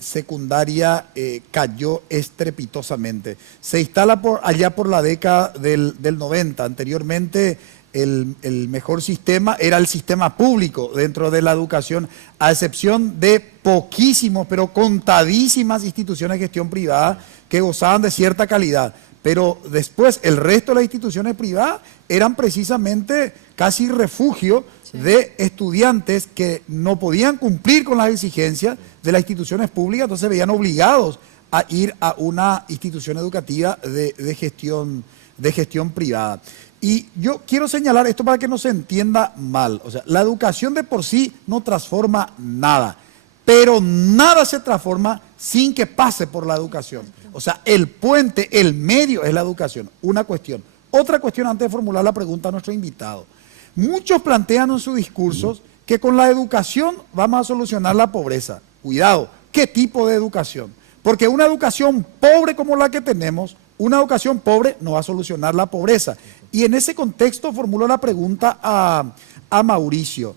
secundaria, cayó estrepitosamente. Se instala allá por la década del 90. Anteriormente el mejor sistema era el sistema público dentro de la educación, a excepción de poquísimos, pero contadísimas instituciones de gestión privada que gozaban de cierta calidad. Pero después el resto de las instituciones privadas eran precisamente casi refugio de estudiantes que no podían cumplir con las exigencias de las instituciones públicas, entonces se veían obligados a ir a una institución educativa de gestión privada. Y yo quiero señalar esto para que no se entienda mal. O sea, la educación de por sí no transforma nada, pero nada se transforma sin que pase por la educación. O sea, el puente, el medio es la educación. Una cuestión. Otra cuestión antes de formular la pregunta a nuestro invitado. Muchos plantean en sus discursos que con la educación vamos a solucionar la pobreza. Cuidado, ¿qué tipo de educación? Porque una educación pobre como la que tenemos, una educación pobre no va a solucionar la pobreza. Y en ese contexto formulo la pregunta a Mauricio.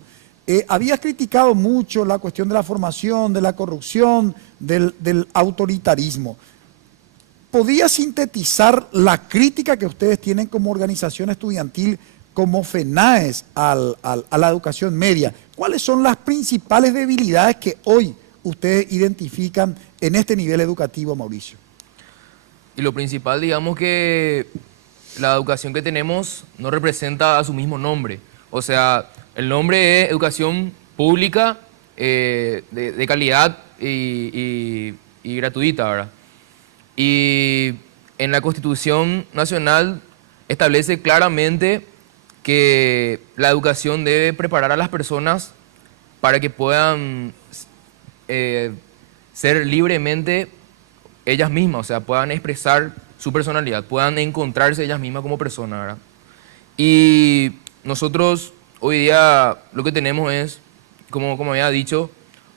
Habías criticado mucho la cuestión de la formación, de la corrupción, del autoritarismo. ¿Podría sintetizar la crítica que ustedes tienen como organización estudiantil, como FENAES, a la educación media? ¿Cuáles son las principales debilidades que hoy ustedes identifican en este nivel educativo, Mauricio? Y lo principal, digamos que la educación que tenemos no representa a su mismo nombre. O sea, el nombre es educación pública de calidad y gratuita, ¿verdad? Y en la Constitución Nacional establece claramente que la educación debe preparar a las personas para que puedan ser libremente ellas mismas, o sea, puedan expresar su personalidad, puedan encontrarse ellas mismas como personas, ¿verdad? Y nosotros hoy día lo que tenemos es, como había dicho,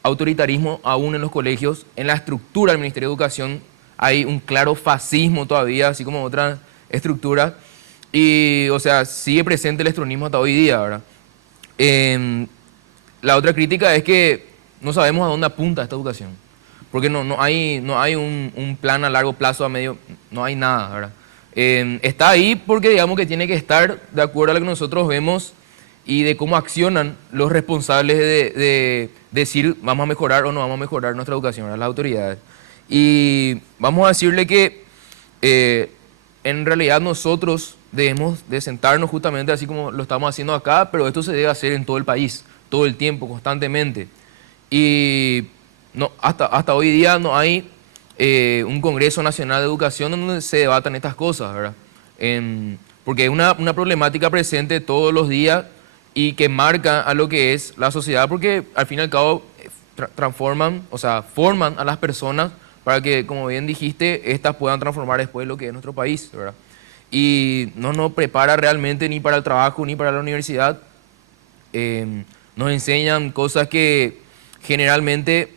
autoritarismo aún en los colegios. En la estructura del Ministerio de Educación hay un claro fascismo todavía, así como otras estructuras. Y, o sea, sigue presente el estronismo hasta hoy día, ¿verdad? La otra crítica es que no sabemos a dónde apunta esta educación. Porque no hay un plan a largo plazo, a medio, no hay nada, ¿verdad? Está ahí porque digamos que tiene que estar de acuerdo a lo que nosotros vemos y de cómo accionan los responsables de decir vamos a mejorar o no vamos a mejorar nuestra educación, ¿verdad? Las autoridades. Y vamos a decirle que en realidad nosotros debemos de sentarnos justamente así como lo estamos haciendo acá, pero esto se debe hacer en todo el país, todo el tiempo, constantemente. Y no, hasta hoy día no hay un Congreso Nacional de Educación donde se debatan estas cosas, ¿verdad? Porque es una problemática presente todos los días y que marca a lo que es la sociedad, porque al fin y al cabo transforman, o sea, forman a las personas para que, como bien dijiste, estas puedan transformar después lo que es nuestro país, ¿verdad? y no nos prepara realmente ni para el trabajo ni para la universidad. Nos enseñan cosas que generalmente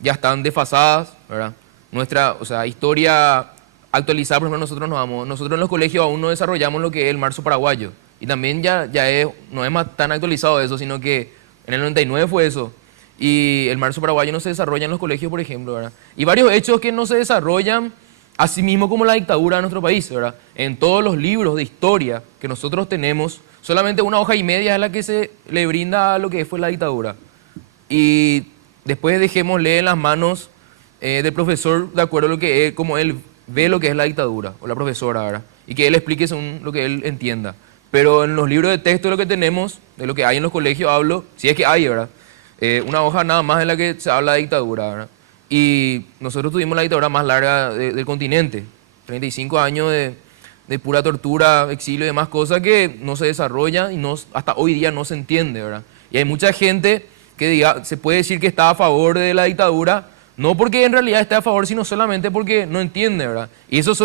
ya están desfasadas, ¿verdad? Nuestra, o sea, historia actualizada, por ejemplo, nosotros en los colegios aún no desarrollamos lo que es el marzo paraguayo. Y también no es más tan actualizado eso, sino que en el 99 fue eso. Y el marzo paraguayo no se desarrolla en los colegios, por ejemplo, ¿verdad? Y varios hechos que no se desarrollan, así mismo como la dictadura de nuestro país, ¿verdad? En todos los libros de historia que nosotros tenemos, solamente una hoja y media es la que se le brinda a lo que fue la dictadura. Y después dejémosle en las manos del profesor, de acuerdo a lo que es, como él ve lo que es la dictadura, o la profesora, ¿verdad? Y que él explique según lo que él entienda. Pero en los libros de texto de lo que tenemos, de lo que hay en los colegios, hablo, si es que hay, ¿verdad? Una hoja nada más en la que se habla de dictadura, ¿verdad? Y nosotros tuvimos la dictadura más larga del continente, 35 años de pura tortura, exilio y demás cosas que no se desarrollan y hasta hoy día no se entiende, ¿verdad? Y hay mucha gente que se puede decir que está a favor de la dictadura, no porque en realidad esté a favor, sino solamente porque no entiende, ¿verdad? Y esos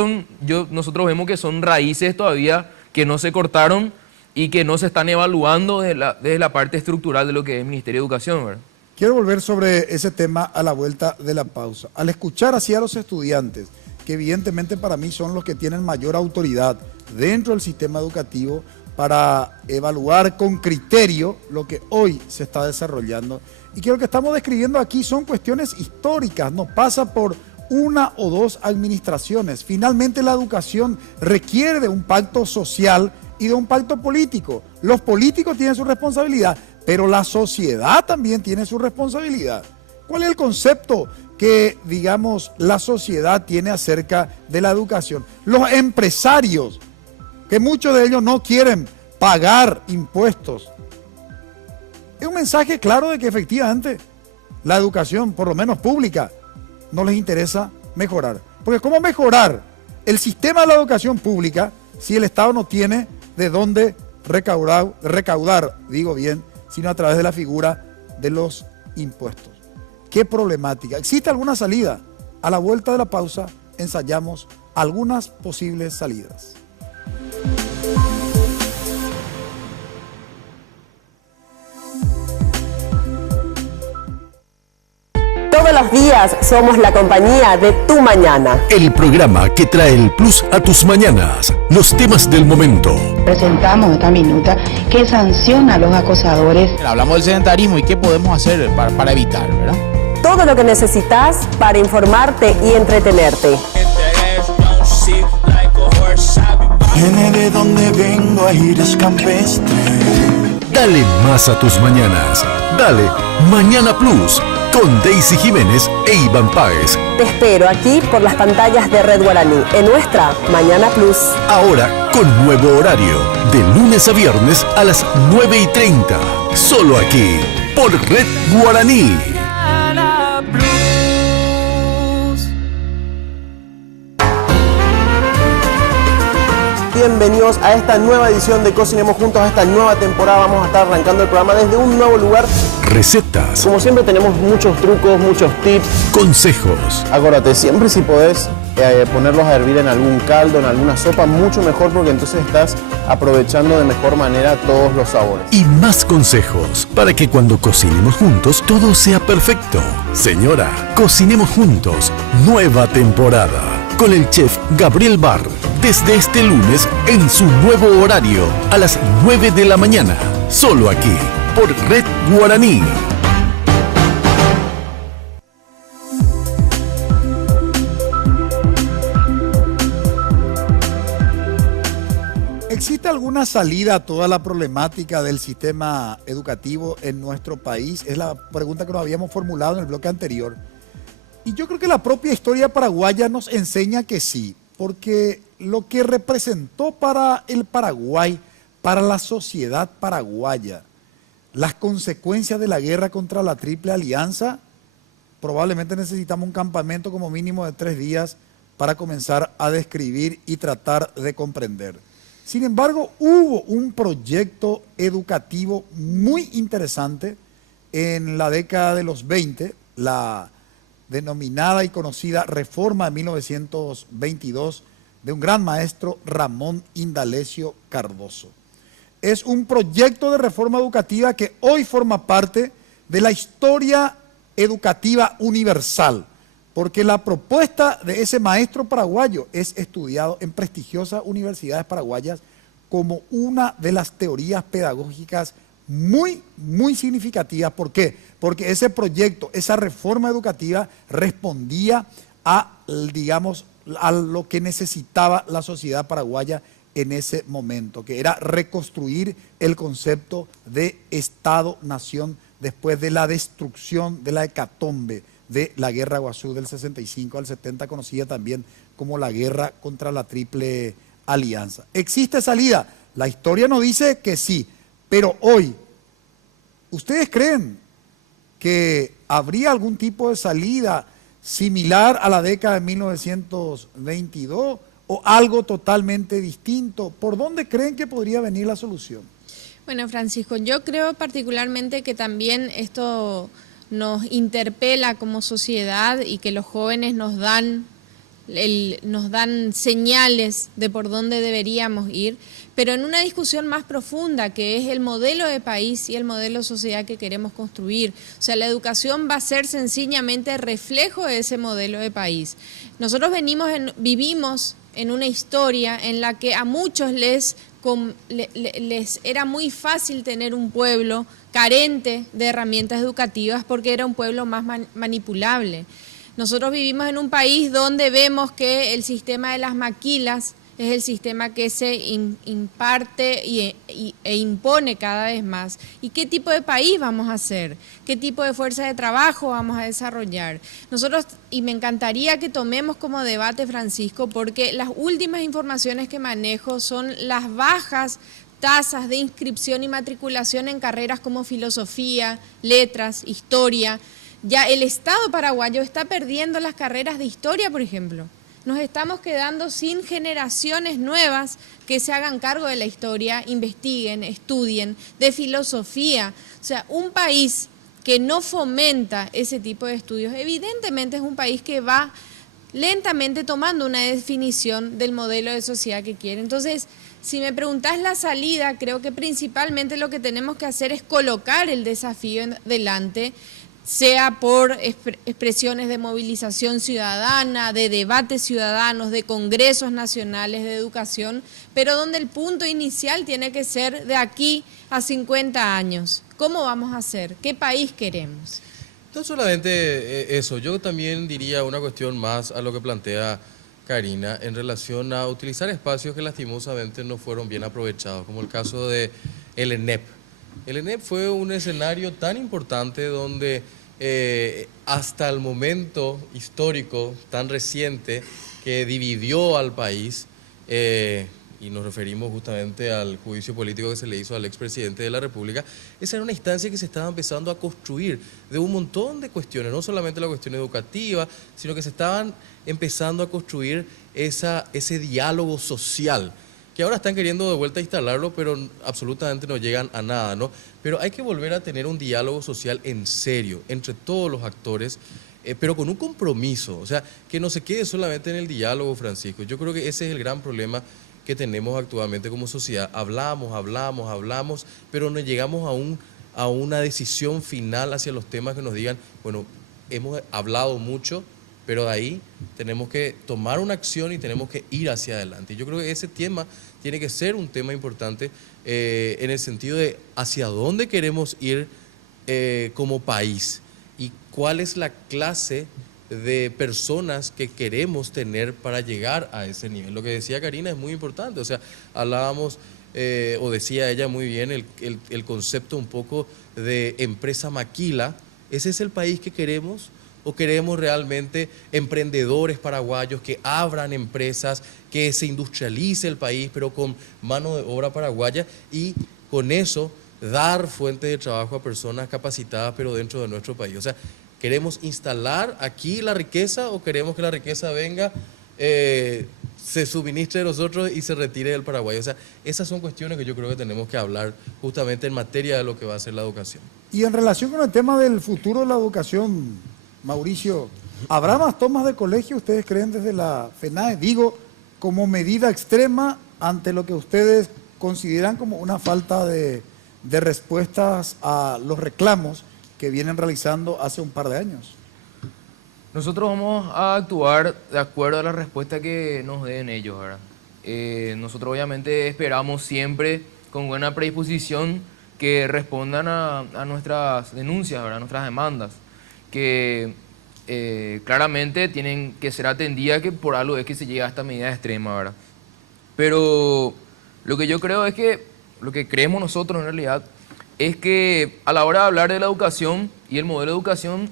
nosotros vemos que son raíces todavía que no se cortaron y que no se están evaluando desde la parte estructural de lo que es el Ministerio de Educación, ¿verdad? Quiero volver sobre ese tema a la vuelta de la pausa. Al escuchar así a los estudiantes, que evidentemente para mí son los que tienen mayor autoridad dentro del sistema educativo para evaluar con criterio lo que hoy se está desarrollando, y que lo que estamos describiendo aquí son cuestiones históricas, no pasa por una o dos administraciones. Finalmente la educación requiere de un pacto social y de un pacto político. Los políticos tienen su responsabilidad, pero la sociedad también tiene su responsabilidad. ¿Cuál es el concepto que, digamos, la sociedad tiene acerca de la educación? Los empresarios, que muchos de ellos no quieren pagar impuestos. Es un mensaje claro de que efectivamente la educación, por lo menos pública, no les interesa mejorar. Porque ¿cómo mejorar el sistema de la educación pública si el Estado no tiene de dónde recaudar, digo bien, sino a través de la figura de los impuestos? ¿Qué problemática? ¿Existe alguna salida? A la vuelta de la pausa ensayamos algunas posibles salidas. Todos los días somos la compañía de Tu Mañana. El programa que trae el plus a tus mañanas. Los temas del momento. Presentamos esta minuta que sanciona a los acosadores. Hablamos del sedentarismo y qué podemos hacer para evitar, ¿verdad? Todo lo que necesitas para informarte y entretenerte. Viene de donde vengo, aires campestre. Dale más a tus mañanas. Dale Mañana Plus con Daisy Jiménez e Iván Páez. Te espero aquí por las pantallas de Red Guaraní, en nuestra Mañana Plus. Ahora con nuevo horario, de lunes a viernes a las 9:30. Solo aquí, por Red Guaraní. Bienvenidos a esta nueva edición de Cocinemos Juntos, a esta nueva temporada. Vamos a estar arrancando el programa desde un nuevo lugar. Recetas. Como siempre tenemos muchos trucos, muchos tips. Consejos. Acuérdate, siempre si podés ponerlos a hervir en algún caldo, en alguna sopa, mucho mejor, porque entonces estás aprovechando de mejor manera todos los sabores. Y más consejos para que cuando cocinemos juntos todo sea perfecto. Señora, Cocinemos Juntos, nueva temporada. Con el chef Gabriel Barr, desde este lunes en su nuevo horario, a las 9 de la mañana. Solo aquí, por Red Guaraní. ¿Existe alguna salida a toda la problemática del sistema educativo en nuestro país? Es la pregunta que nos habíamos formulado en el bloque anterior. Y yo creo que la propia historia paraguaya nos enseña que sí, porque lo que representó para el Paraguay, para la sociedad paraguaya, las consecuencias de la guerra contra la Triple Alianza, probablemente necesitamos un campamento como mínimo de 3 días para comenzar a describir y tratar de comprender. Sin embargo, hubo un proyecto educativo muy interesante en la década de los 20, la denominada y conocida Reforma de 1922 de un gran maestro, Ramón Indalecio Cardoso. Es un proyecto de reforma educativa que hoy forma parte de la historia educativa universal, porque la propuesta de ese maestro paraguayo es estudiado en prestigiosas universidades paraguayas como una de las teorías pedagógicas muy significativas. ¿Por qué? Porque ese proyecto, esa reforma educativa respondía a, digamos, a lo que necesitaba la sociedad paraguaya en ese momento, que era reconstruir el concepto de Estado-Nación después de la destrucción de la hecatombe de la Guerra Guazú del 65 al 70, conocida también como la guerra contra la Triple Alianza. ¿Existe salida? La historia nos dice que sí, pero hoy, ¿ustedes creen que habría algún tipo de salida similar a la década de 1922 o algo totalmente distinto? ¿Por dónde creen que podría venir la solución? Bueno, Francisco, yo creo particularmente que también esto nos interpela como sociedad y que los jóvenes nos dan señales de por dónde deberíamos ir, pero en una discusión más profunda, que es el modelo de país y el modelo de sociedad que queremos construir. O sea, la educación va a ser sencillamente reflejo de ese modelo de país. Nosotros vivimos en una historia en la que a muchos les era muy fácil tener un pueblo carente de herramientas educativas porque era un pueblo más manipulable. Nosotros vivimos en un país donde vemos que el sistema de las maquilas es el sistema que se imparte e impone cada vez más. ¿Y qué tipo de país vamos a hacer? ¿Qué tipo de fuerza de trabajo vamos a desarrollar? Nosotros, y me encantaría que tomemos como debate, Francisco, porque las últimas informaciones que manejo son las bajas tasas de inscripción y matriculación en carreras como filosofía, letras, historia. Ya el Estado paraguayo está perdiendo las carreras de historia, por ejemplo. Nos estamos quedando sin generaciones nuevas que se hagan cargo de la historia, investiguen, estudien, de filosofía. O sea, un país que no fomenta ese tipo de estudios, evidentemente es un país que va lentamente tomando una definición del modelo de sociedad que quiere. Entonces, si me preguntás la salida, creo que principalmente lo que tenemos que hacer es colocar el desafío delante, sea por expresiones de movilización ciudadana, de debates ciudadanos, de congresos nacionales de educación, pero donde el punto inicial tiene que ser de aquí a 50 años. ¿Cómo vamos a hacer? ¿Qué país queremos? No solamente eso, yo también diría una cuestión más a lo que plantea Karina en relación a utilizar espacios que lastimosamente no fueron bien aprovechados, como el caso de el ENEP. El ENEP fue un escenario tan importante donde hasta el momento histórico tan reciente que dividió al país, y nos referimos justamente al juicio político que se le hizo al expresidente de la República, esa era una instancia que se estaba empezando a construir de un montón de cuestiones, no solamente la cuestión educativa, sino que se estaban empezando a construir ese diálogo social, que ahora están queriendo de vuelta instalarlo, pero absolutamente no llegan a nada, ¿no? Pero hay que volver a tener un diálogo social en serio, entre todos los actores, pero con un compromiso, o sea, que no se quede solamente en el diálogo, Francisco. Yo creo que ese es el gran problema que tenemos actualmente como sociedad. Hablamos, pero no llegamos a una decisión final hacia los temas que nos digan, bueno, hemos hablado mucho, pero de ahí tenemos que tomar una acción y tenemos que ir hacia adelante. Yo creo que ese tema tiene que ser un tema importante en el sentido de hacia dónde queremos ir como país y cuál es la clase de personas que queremos tener para llegar a ese nivel. Lo que decía Karina es muy importante, o sea, hablábamos, o decía ella muy bien, el concepto un poco de empresa maquila. ¿Ese es el país que queremos? ¿O queremos realmente emprendedores paraguayos que abran empresas, que se industrialice el país, pero con mano de obra paraguaya y con eso dar fuente de trabajo a personas capacitadas, pero dentro de nuestro país? O sea, ¿queremos instalar aquí la riqueza o queremos que la riqueza venga, se suministre de nosotros y se retire del Paraguay? O sea, esas son cuestiones que yo creo que tenemos que hablar justamente en materia de lo que va a ser la educación. Y en relación con el tema del futuro de la educación, Mauricio, ¿habrá más tomas de colegio, ustedes creen, desde la FENAE? Digo, como medida extrema ante lo que ustedes consideran como una falta de respuestas a los reclamos que vienen realizando hace un par de años? Nosotros vamos a actuar de acuerdo a la respuesta que nos den ellos, ¿verdad? Nosotros obviamente esperamos siempre con buena predisposición que respondan a nuestras denuncias, ¿verdad? A nuestras demandas, que claramente tienen que ser atendidas, que por algo es que se llega a esta medida extrema, ¿verdad? Pero lo que yo creo es que, lo que creemos nosotros en realidad, es que a la hora de hablar de la educación y el modelo de educación,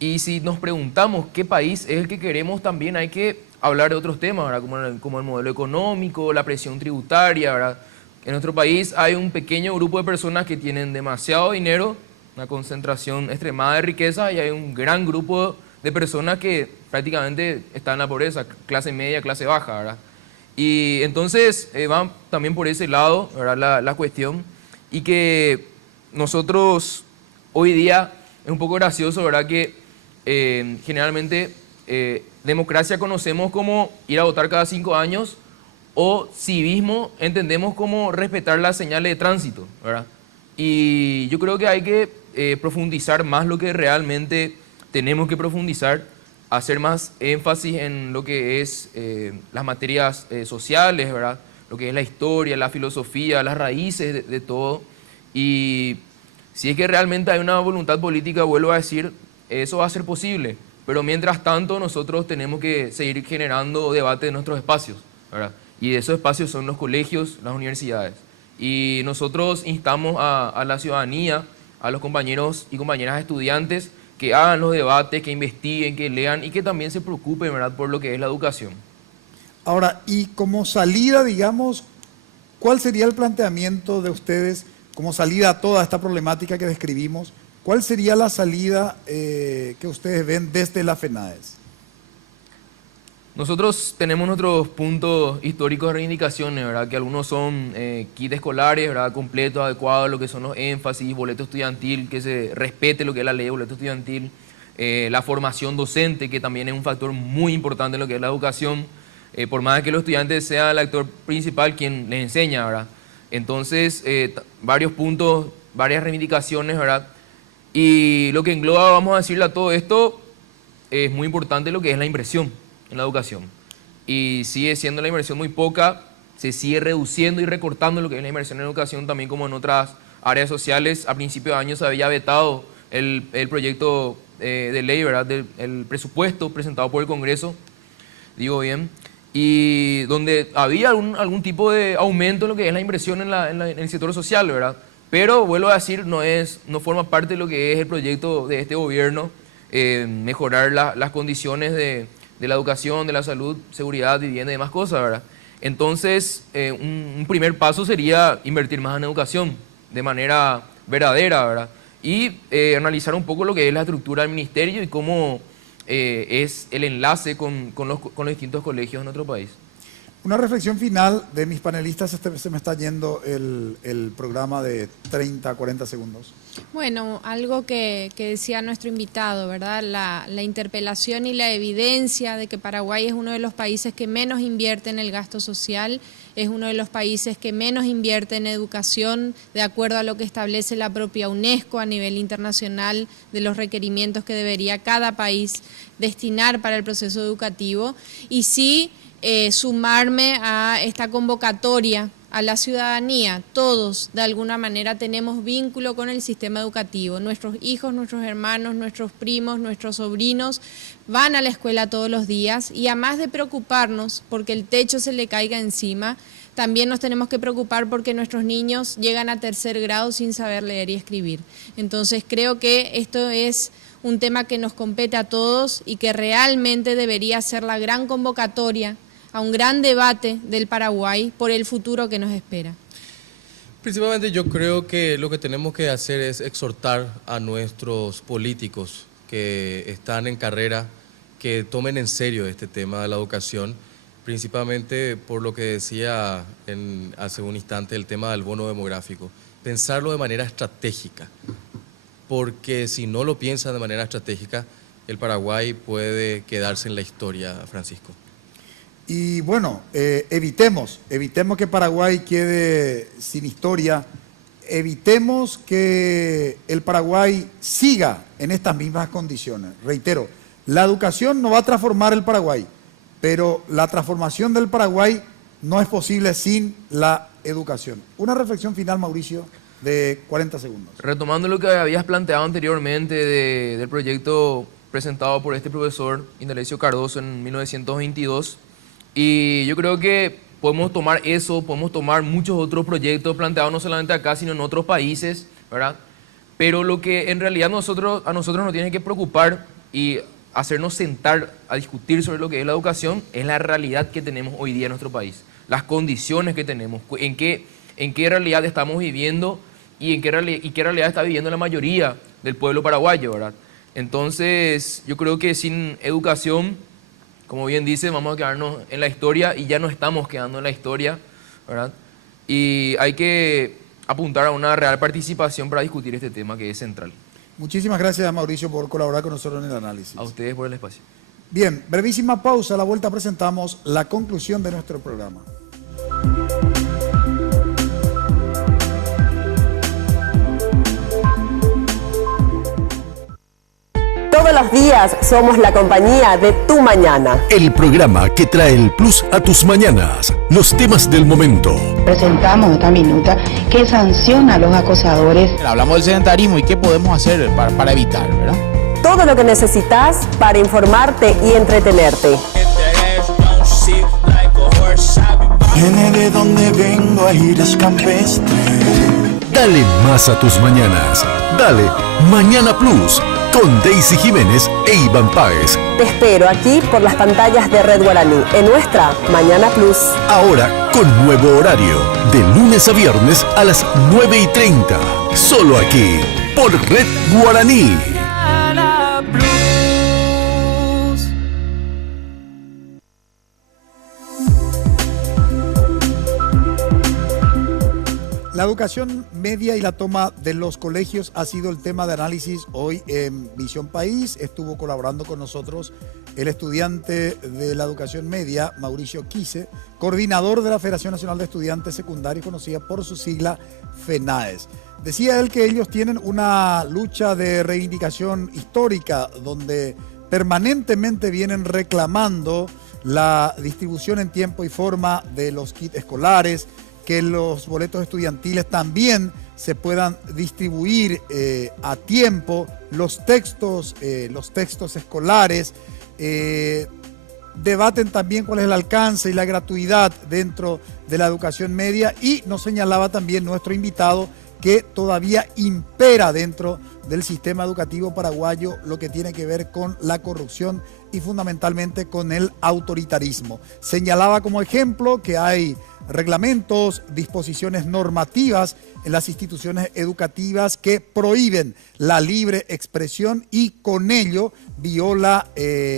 y si nos preguntamos qué país es el que queremos, también hay que hablar de otros temas, ¿verdad? Como el modelo económico, la presión tributaria, ¿verdad? En nuestro país hay un pequeño grupo de personas que tienen demasiado dinero, una concentración extremada de riqueza, y hay un gran grupo de personas que prácticamente están en la pobreza, clase media, clase baja, ¿verdad? Y entonces va también por ese lado, ¿verdad? La cuestión, y que nosotros hoy día es un poco gracioso, ¿verdad? Que generalmente democracia conocemos como ir a votar cada 5 años, o civismo entendemos como respetar las señales de tránsito, ¿verdad? Y yo creo que hay que profundizar más lo que realmente tenemos que profundizar, hacer más énfasis en lo que es las materias sociales, ¿verdad? Lo que es la historia, la filosofía, las raíces de todo. Y si es que realmente hay una voluntad política, vuelvo a decir, eso va a ser posible. Pero mientras tanto nosotros tenemos que seguir generando debate en nuestros espacios, ¿verdad? Y esos espacios son los colegios, las universidades. Y nosotros instamos a la ciudadanía, a los compañeros y compañeras estudiantes, que hagan los debates, que investiguen, que lean y que también se preocupen, ¿verdad?, por lo que es la educación. Ahora, y como salida, digamos, ¿cuál sería el planteamiento de ustedes como salida a toda esta problemática que describimos? ¿Cuál sería la salida que ustedes ven desde la FENADES? Nosotros tenemos nuestros puntos históricos de reivindicaciones, ¿verdad? Que algunos son kits escolares, ¿verdad? Completos, adecuados, lo que son los énfasis, boleto estudiantil, que se respete lo que es la ley de boleto estudiantil, la formación docente, que también es un factor muy importante en lo que es la educación, por más que los estudiantes sean el actor principal quien les enseña, ¿verdad? Entonces, varios puntos, varias reivindicaciones, ¿verdad? Y lo que engloba, vamos a decirle a todo esto, es muy importante lo que es la inversión en la educación. Y sigue siendo la inversión muy poca, se sigue reduciendo y recortando lo que es la inversión en educación, también como en otras áreas sociales. A principios de año se había vetado el proyecto de ley, ¿verdad? El presupuesto presentado por el Congreso, digo bien, y donde había algún tipo de aumento en lo que es la inversión en el sector social, ¿verdad? Pero, vuelvo a decir, no forma parte de lo que es el proyecto de este gobierno, mejorar las condiciones de la educación, de la salud, seguridad, vivienda y demás cosas, ¿verdad? Entonces, un primer paso sería invertir más en educación de manera verdadera, ¿verdad? Y analizar un poco lo que es la estructura del ministerio y cómo es el enlace con los distintos colegios en nuestro país. Una reflexión final de mis panelistas, se me está yendo el programa de 30 a 40 segundos. Bueno, algo que decía nuestro invitado, ¿verdad? La interpelación y la evidencia de que Paraguay es uno de los países que menos invierte en el gasto social, es uno de los países que menos invierte en educación, de acuerdo a lo que establece la propia UNESCO a nivel internacional, de los requerimientos que debería cada país destinar para el proceso educativo. Y sí, sumarme a esta convocatoria a la ciudadanía. Todos de alguna manera tenemos vínculo con el sistema educativo. Nuestros hijos, nuestros hermanos, nuestros primos, nuestros sobrinos van a la escuela todos los días, y además de preocuparnos porque el techo se le caiga encima, también nos tenemos que preocupar porque nuestros niños llegan a 3er grado sin saber leer y escribir. Entonces creo que esto es un tema que nos compete a todos y que realmente debería ser la gran convocatoria a un gran debate del Paraguay por el futuro que nos espera. Principalmente yo creo que lo que tenemos que hacer es exhortar a nuestros políticos que están en carrera, que tomen en serio este tema de la educación, principalmente por lo que decía hace un instante el tema del bono demográfico. Pensarlo de manera estratégica, porque si no lo piensan de manera estratégica, el Paraguay puede quedarse en la historia, Francisco. Y bueno, evitemos que Paraguay quede sin historia, evitemos que el Paraguay siga en estas mismas condiciones. Reitero, la educación no va a transformar el Paraguay, pero la transformación del Paraguay no es posible sin la educación. Una reflexión final, Mauricio, de 40 segundos. Retomando lo que habías planteado anteriormente del proyecto presentado por este profesor Indalecio Cardoso en 1922, y yo creo que podemos tomar eso, podemos tomar muchos otros proyectos planteados no solamente acá, sino en otros países, ¿verdad? Pero lo que en realidad a nosotros nos tiene que preocupar y hacernos sentar a discutir sobre lo que es la educación es la realidad que tenemos hoy día en nuestro país, las condiciones que tenemos, en qué realidad estamos viviendo y en qué realidad está viviendo la mayoría del pueblo paraguayo, ¿verdad? Entonces, yo creo que sin educación, como bien dice, vamos a quedarnos en la historia y ya no estamos quedando en la historia, ¿verdad? Y hay que apuntar a una real participación para discutir este tema que es central. Muchísimas gracias, Mauricio, por colaborar con nosotros en el análisis. A ustedes por el espacio. Bien, brevísima pausa. A la vuelta presentamos la conclusión de nuestro programa. Todos los días somos la compañía de Tu Mañana. El programa que trae el plus a tus mañanas. Los temas del momento. Presentamos esta minuta que sanciona a los acosadores. Hablamos del sedentarismo y qué podemos hacer para evitar, ¿verdad? Todo lo que necesitas para informarte y entretenerte. Viene de donde vengo, aires campestre. Dale más a tus mañanas. Dale Mañana Plus. Con Daisy Jiménez e Iván Páez. Te espero aquí por las pantallas de Red Guaraní, en nuestra Mañana Plus. Ahora con nuevo horario, de lunes a viernes a las 9:30. Solo aquí, por Red Guaraní. La educación media y la toma de los colegios ha sido el tema de análisis hoy en Visión País. Estuvo colaborando con nosotros el estudiante de la educación media, Mauricio Quise, coordinador de la Federación Nacional de Estudiantes Secundarios, conocida por su sigla FENAES. Decía él que ellos tienen una lucha de reivindicación histórica donde permanentemente vienen reclamando la distribución en tiempo y forma de los kits escolares, que los boletos estudiantiles también se puedan distribuir a tiempo, los textos escolares, debaten también cuál es el alcance y la gratuidad dentro de la educación media, y nos señalaba también nuestro invitado que todavía impera dentro del sistema educativo paraguayo lo que tiene que ver con la corrupción y fundamentalmente con el autoritarismo. Señalaba como ejemplo que hay reglamentos, disposiciones normativas en las instituciones educativas que prohíben la libre expresión y con ello viola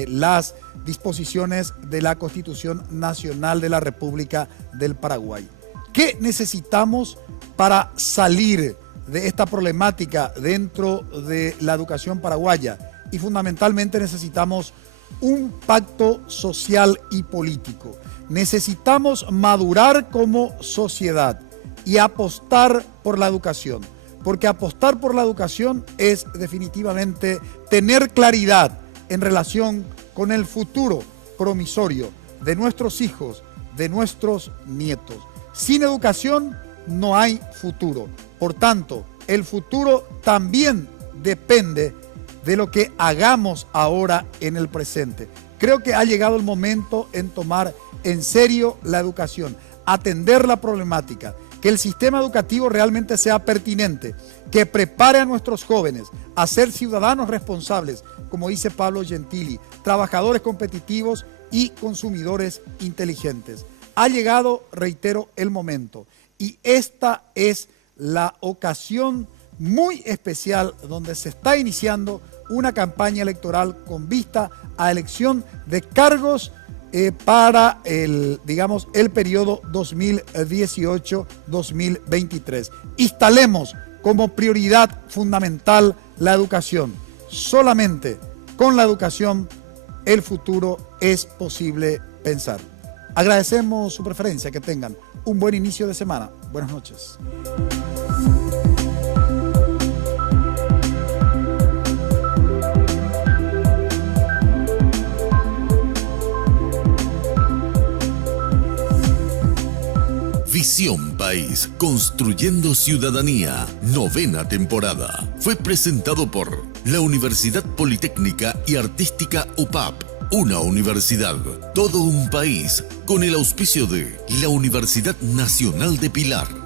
las disposiciones de la Constitución Nacional de la República del Paraguay. ¿Qué necesitamos para salir de esta problemática dentro de la educación paraguaya? Y fundamentalmente necesitamos un pacto social y político. Necesitamos madurar como sociedad y apostar por la educación, porque apostar por la educación es definitivamente tener claridad en relación con el futuro promisorio de nuestros hijos, de nuestros nietos. Sin educación no hay futuro. Por tanto, el futuro también depende de lo que hagamos ahora en el presente. Creo que ha llegado el momento en tomar en serio la educación, atender la problemática, que el sistema educativo realmente sea pertinente, que prepare a nuestros jóvenes a ser ciudadanos responsables, como dice Pablo Gentili, trabajadores competitivos y consumidores inteligentes. Ha llegado, reitero, el momento, y esta es la ocasión muy especial donde se está iniciando una campaña electoral con vista a elección de cargos para el periodo 2018-2023. Instalemos como prioridad fundamental la educación. Solamente con la educación el futuro es posible pensar. Agradecemos su preferencia, que tengan un buen inicio de semana. Buenas noches. Visión País, construyendo ciudadanía, 9ª temporada. Fue presentado por la Universidad Politécnica y Artística UPAP, una universidad, todo un país, con el auspicio de la Universidad Nacional de Pilar.